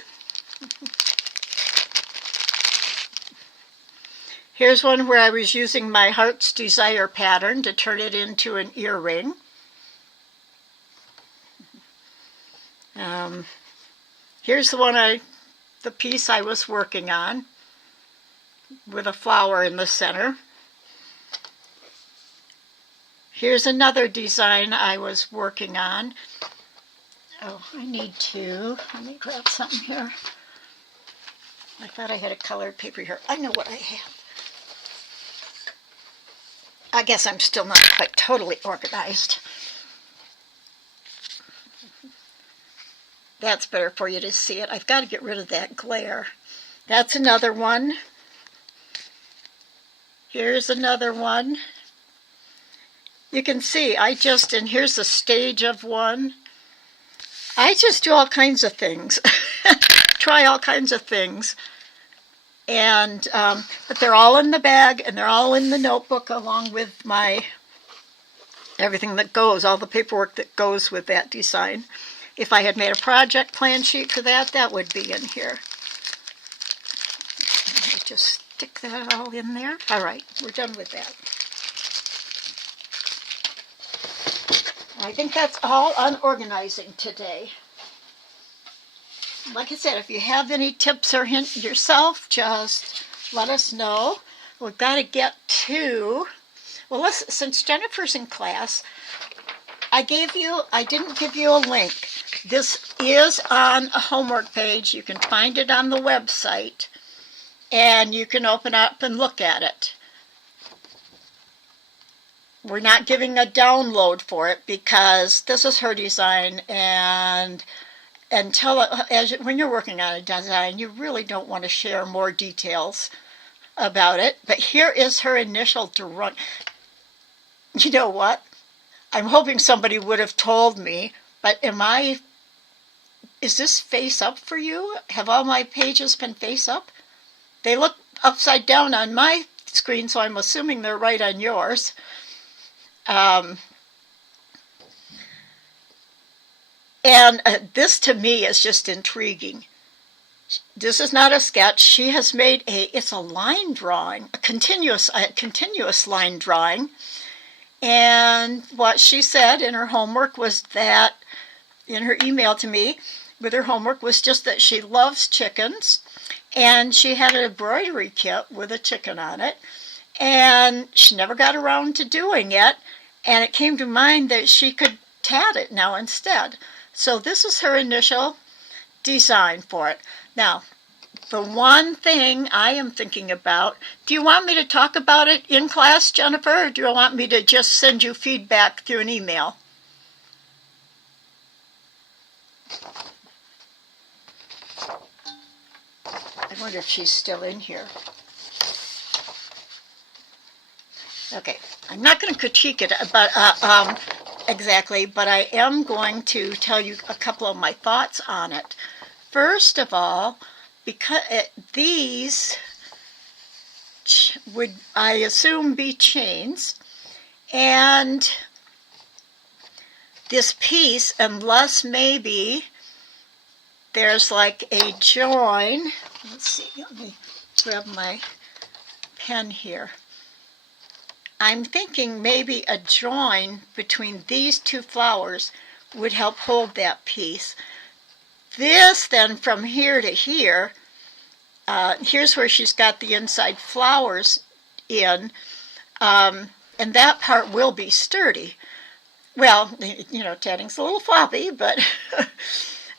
Here's one where I was using my Heart's Desire pattern to turn it into an earring. Here's the piece I was working on with a flower in the center. Here's another design I was working on. Oh, let me grab something here. I thought I had a colored paper here. I know what I have. I guess I'm still not quite totally organized. That's better for you to see it. I've got to get rid of that glare. That's another one. Here's another one. You can see, and here's the stage of one. I just do all kinds of things. Try all kinds of things. And, but they're all in the bag, and they're all in the notebook along with everything that goes, all the paperwork that goes with that design. If I had made a project plan sheet for that, that would be in here. Let me just stick that all in there. All right, we're done with that. I think that's all on organizing today. Like I said, if you have any tips or hints yourself, just let us know. We've got to get to, well, since Jennifer's in class, I didn't give you a link. This is on a homework page. You can find it on the website, and you can open up and look at it. We're not giving a download for it because this is her design, and when you're working on a design, you really don't want to share more details about it. But here is her initial drawing. You know what? I'm hoping somebody would have told me, but is this face up for you? Have all my pages been face up? They look upside down on my screen, so I'm assuming they're right on yours. This to me is just intriguing. This is not a sketch. She has made it's a line drawing, a continuous line drawing. And what she said in her homework was that, in her email to me, with her homework, was just that she loves chickens. And she had an embroidery kit with a chicken on it. And she never got around to doing it. And it came to mind that she could tat it now instead. So this is her initial design for it. Now, the one thing I am thinking about, do you want me to talk about it in class, Jennifer, or do you want me to just send you feedback through an email? I wonder if she's still in here. Okay, I'm not going to critique it, but exactly, but I am going to tell you a couple of my thoughts on it. First of all, because these would, I assume, be chains, and this piece, unless maybe there's like a join. Let's see, let me grab my pen here. I'm thinking maybe a join between these two flowers would help hold that piece. This then, from here to here, here's where she's got the inside flowers in, and that part will be sturdy. Well, you know, tatting's a little floppy, but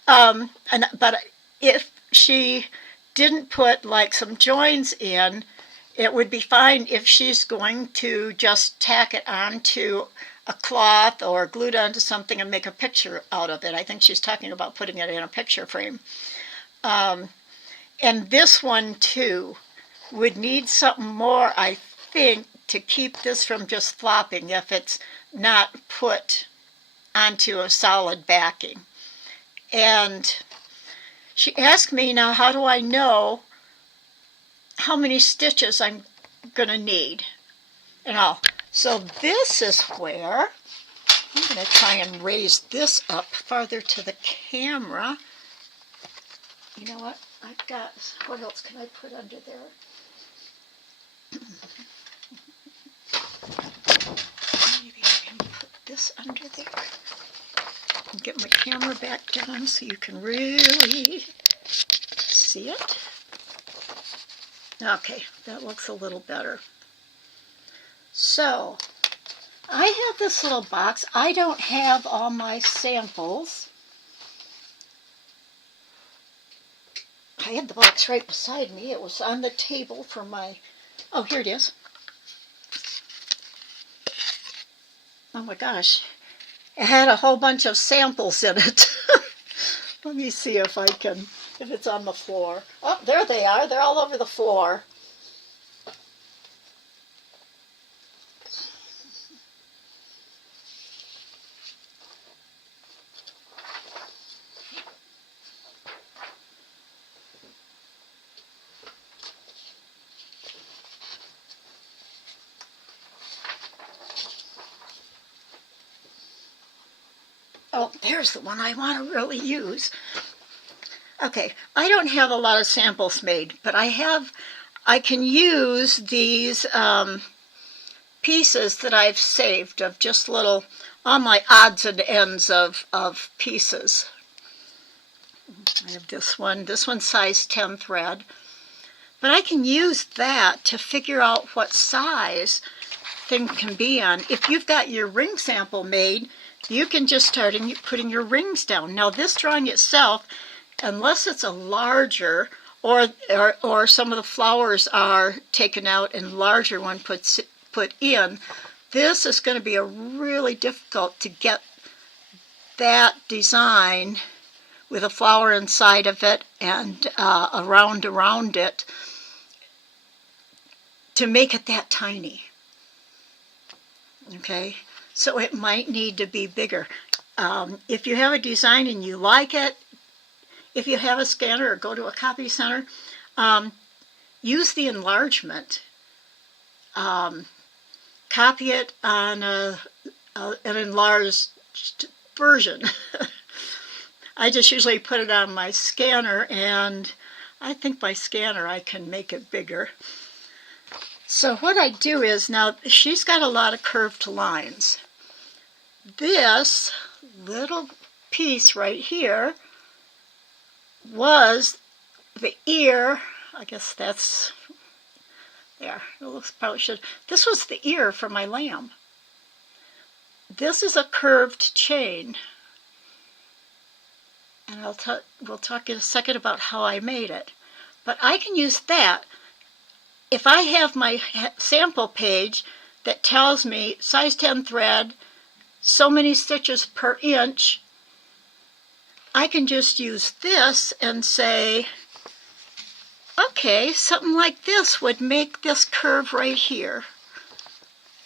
but if she didn't put like some joins in, it would be fine if she's going to just tack it onto a cloth or glue it onto something and make a picture out of it. I think she's talking about putting it in a picture frame. And this one too would need something more, I think, to keep this from just flopping if it's not put onto a solid backing. And she asked me, now how do I know how many stitches I'm going to need and all. So this is where I'm going to try and raise this up farther to the camera. You know what? I've got, what else can I put under there? Maybe I can put this under there. And get my camera back down so you can really see it. Okay, that looks a little better. So, I have this little box. I don't have all my samples. I had the box right beside me. It was on the table for my... Oh, here it is. Oh my gosh. It had a whole bunch of samples in it. Let me see if I can... if it's on the floor. Oh, there they are. They're all over the floor. Oh, there's the one I want to really use. Okay, I don't have a lot of samples made, but I can use these pieces that I've saved of just little, all my odds and ends of pieces. I have this one's size 10 thread. But I can use that to figure out what size thing can be on. If you've got your ring sample made, you can just start putting your rings down. Now this drawing itself, unless it's a larger, or some of the flowers are taken out and larger one put in, this is going to be a really difficult to get that design with a flower inside of it and around it to make it that tiny. Okay, so it might need to be bigger. If you have a design and you like it, if you have a scanner or go to a copy center, use the enlargement. Copy it on an enlarged version. I just usually put it on my scanner, and I think by scanner I can make it bigger. So what I do is, now she's got a lot of curved lines. This little piece right here was the ear. I guess that's there. It looks probably should. This was the ear for my lamb. This is a curved chain, and we'll talk in a second about how I made it. But I can use that if I have my sample page that tells me size 10 thread, so many stitches per inch. I can just use this and say, okay, something like this would make this curve right here.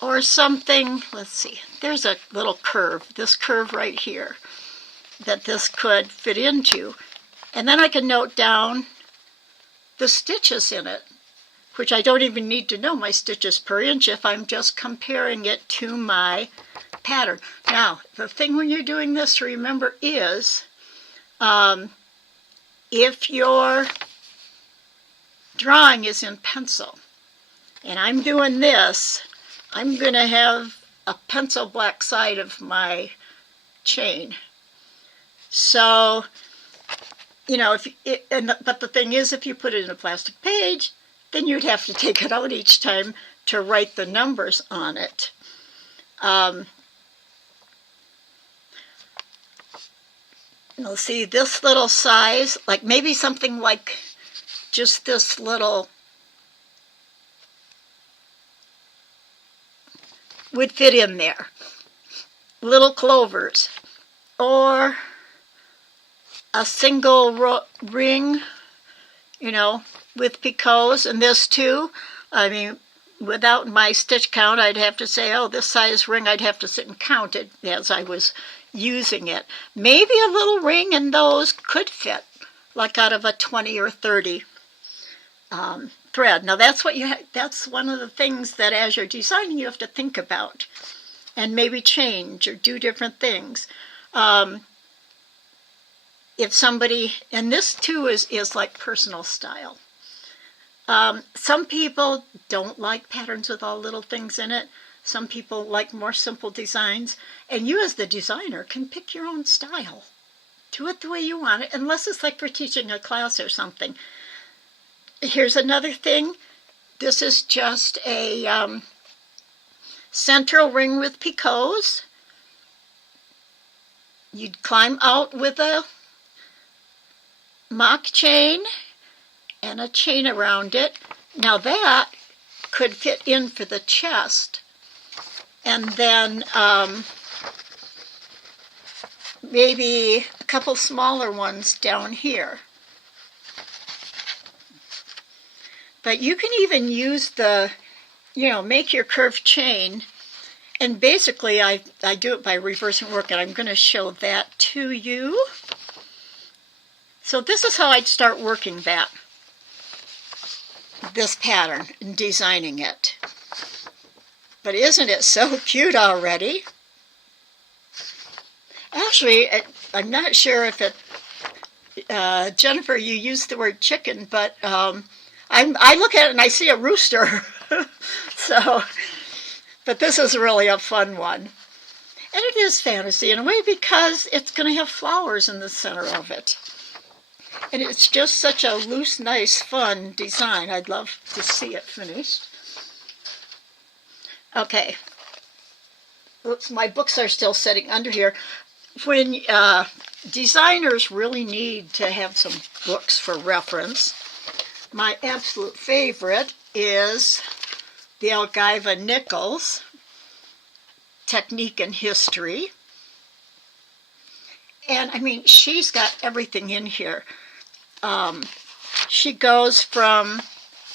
Or something, let's see, there's a little curve, this curve right here, that this could fit into. And then I can note down the stitches in it, which I don't even need to know my stitches per inch if I'm just comparing it to my pattern. Now, the thing when you're doing this to remember is, if your drawing is in pencil, and I'm doing this, I'm going to have a pencil black side of my chain. So, you know, but the thing is, if you put it in a plastic page, then you'd have to take it out each time to write the numbers on it. You'll see this little size, like maybe something like just this little would fit in there. Little clovers, or a single ring, you know, with picots, and this too. I mean, without my stitch count, I'd have to say, oh, this size ring, I'd have to sit and count it as I was using it. Maybe a little ring in those could fit, like out of a 20 or 30 thread. Now that's that's one of the things that as you're designing you have to think about, and maybe change or do different things. If somebody, and this too is like personal style. Some people don't like patterns with all little things in it. Some people like more simple designs. And you as the designer can pick your own style. Do it the way you want it, unless it's like for teaching a class or something. Here's another thing. This is just a central ring with picots. You'd climb out with a mock chain and a chain around it. Now that could fit in for the chest. And then maybe a couple smaller ones down here. But you can even use the, you know, make your curved chain. And basically I do it by reversing work, and I'm going to show that to you. So this is how I'd start working this pattern and designing it. But isn't it so cute already? Actually, I'm not sure if Jennifer, you used the word chicken, but I look at it and I see a rooster. So, but this is really a fun one. And it is fantasy in a way because it's going to have flowers in the center of it. And it's just such a loose, nice, fun design. I'd love to see it finished. Okay. Oops, my books are still sitting under here. When designers really need to have some books for reference, my absolute favorite is the Elgiva Nichols, Technique and History. And I mean, she's got everything in here. She goes from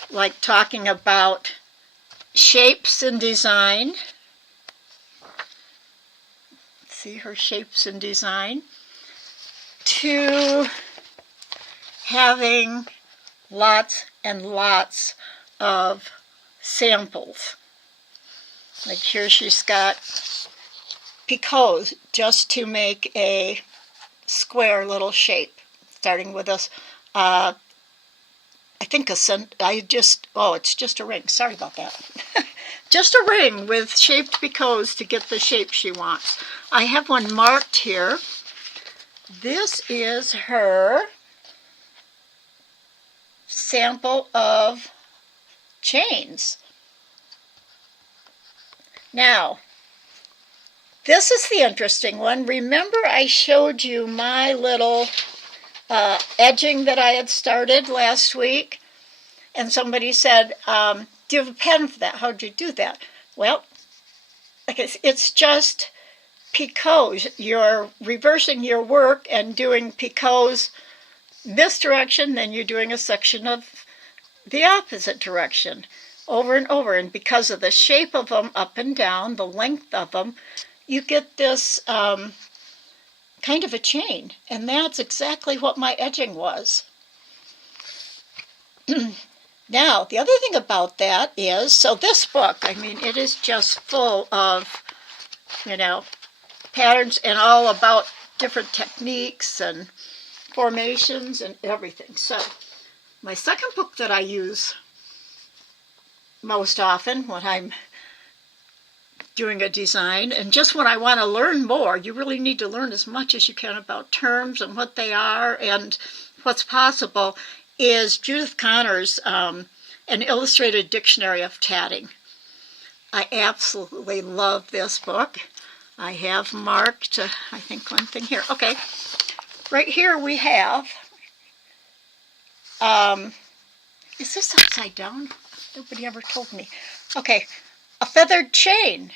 like talking about shapes in design. See her shapes in design, to having lots and lots of samples. Like here she's got picots just to make a square little shape, starting with a it's just a ring. Sorry about that. Just a ring with shaped picots to get the shape she wants. I have one marked here. This is her sample of chains. Now, this is the interesting one. Remember I showed you my little edging that I had started last week? And somebody said, do you have a pen for that? How did you do that? Well, it's just picots. You're reversing your work and doing picots this direction, then you're doing a section of the opposite direction over and over. And because of the shape of them, up and down, the length of them, you get this kind of a chain. And that's exactly what my edging was. Now, the other thing about that is, so this book, I mean, it is just full of, you know, patterns and all about different techniques and formations and everything. So, my second book that I use most often when I'm doing a design, and just when I want to learn more, you really need to learn as much as you can about terms and what they are and what's possible, is Judith Connor's An Illustrated Dictionary of Tatting. I absolutely love this book. I have marked, I think, one thing here. Okay, right here we have, is this upside down? Nobody ever told me. Okay, a feathered chain.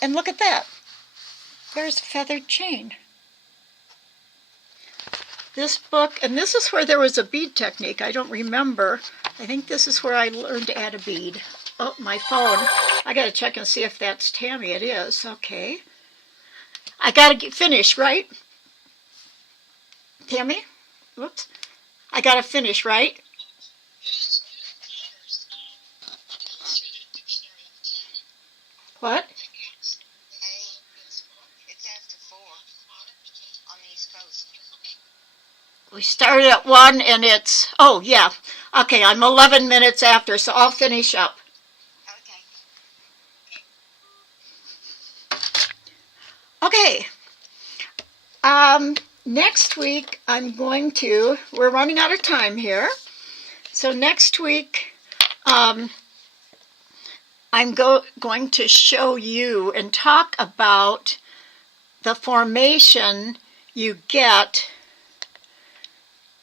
And look at that. There's a feathered chain. This book, and this is where there was a bead technique. I don't remember. I think this is where I learned to add a bead. Oh, my phone. I got to check and see if that's Tammy. It is. Okay. I got to finish, right? Tammy? Whoops. I got to finish, right? What? We started at 1 and it's, oh yeah, okay, I'm 11 minutes after, so I'll finish up. Okay. Next week we're running out of time here, so next week I'm going to show you and talk about the formation you get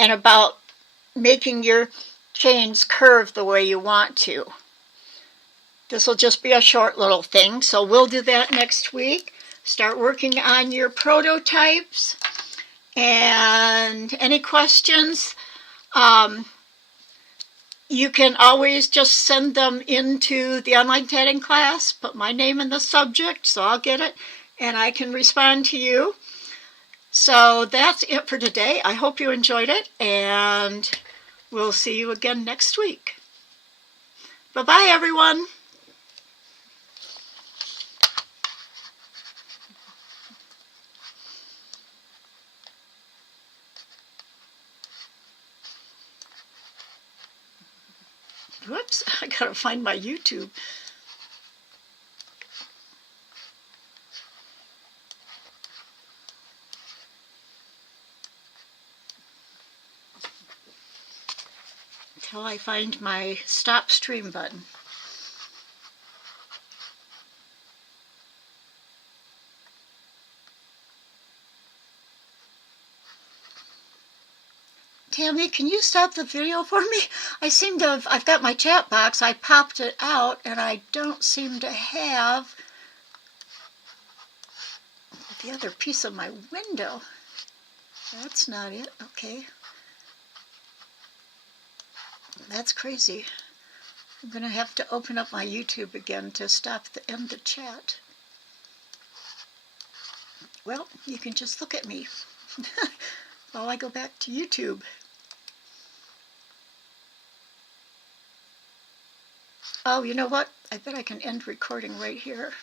and about making your chains curve the way you want to. This will just be a short little thing, so we'll do that next week. Start working on your prototypes. And any questions, you can always just send them into the online tatting class. Put my name in the subject, so I'll get it, and I can respond to you. So that's it for today. I hope you enjoyed it, and we'll see you again next week. Bye-bye, everyone. Whoops, I gotta find my YouTube. Until I find my stop stream button. Tammy, can you stop the video for me? I've got my chat box, I popped it out, and I don't seem to have the other piece of my window. That's not it, okay. That's crazy. I'm going to have to open up my YouTube again to end the chat. Well, you can just look at me while I go back to YouTube. Oh, you know what? I bet I can end recording right here.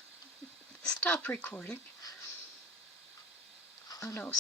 Stop recording. Oh no.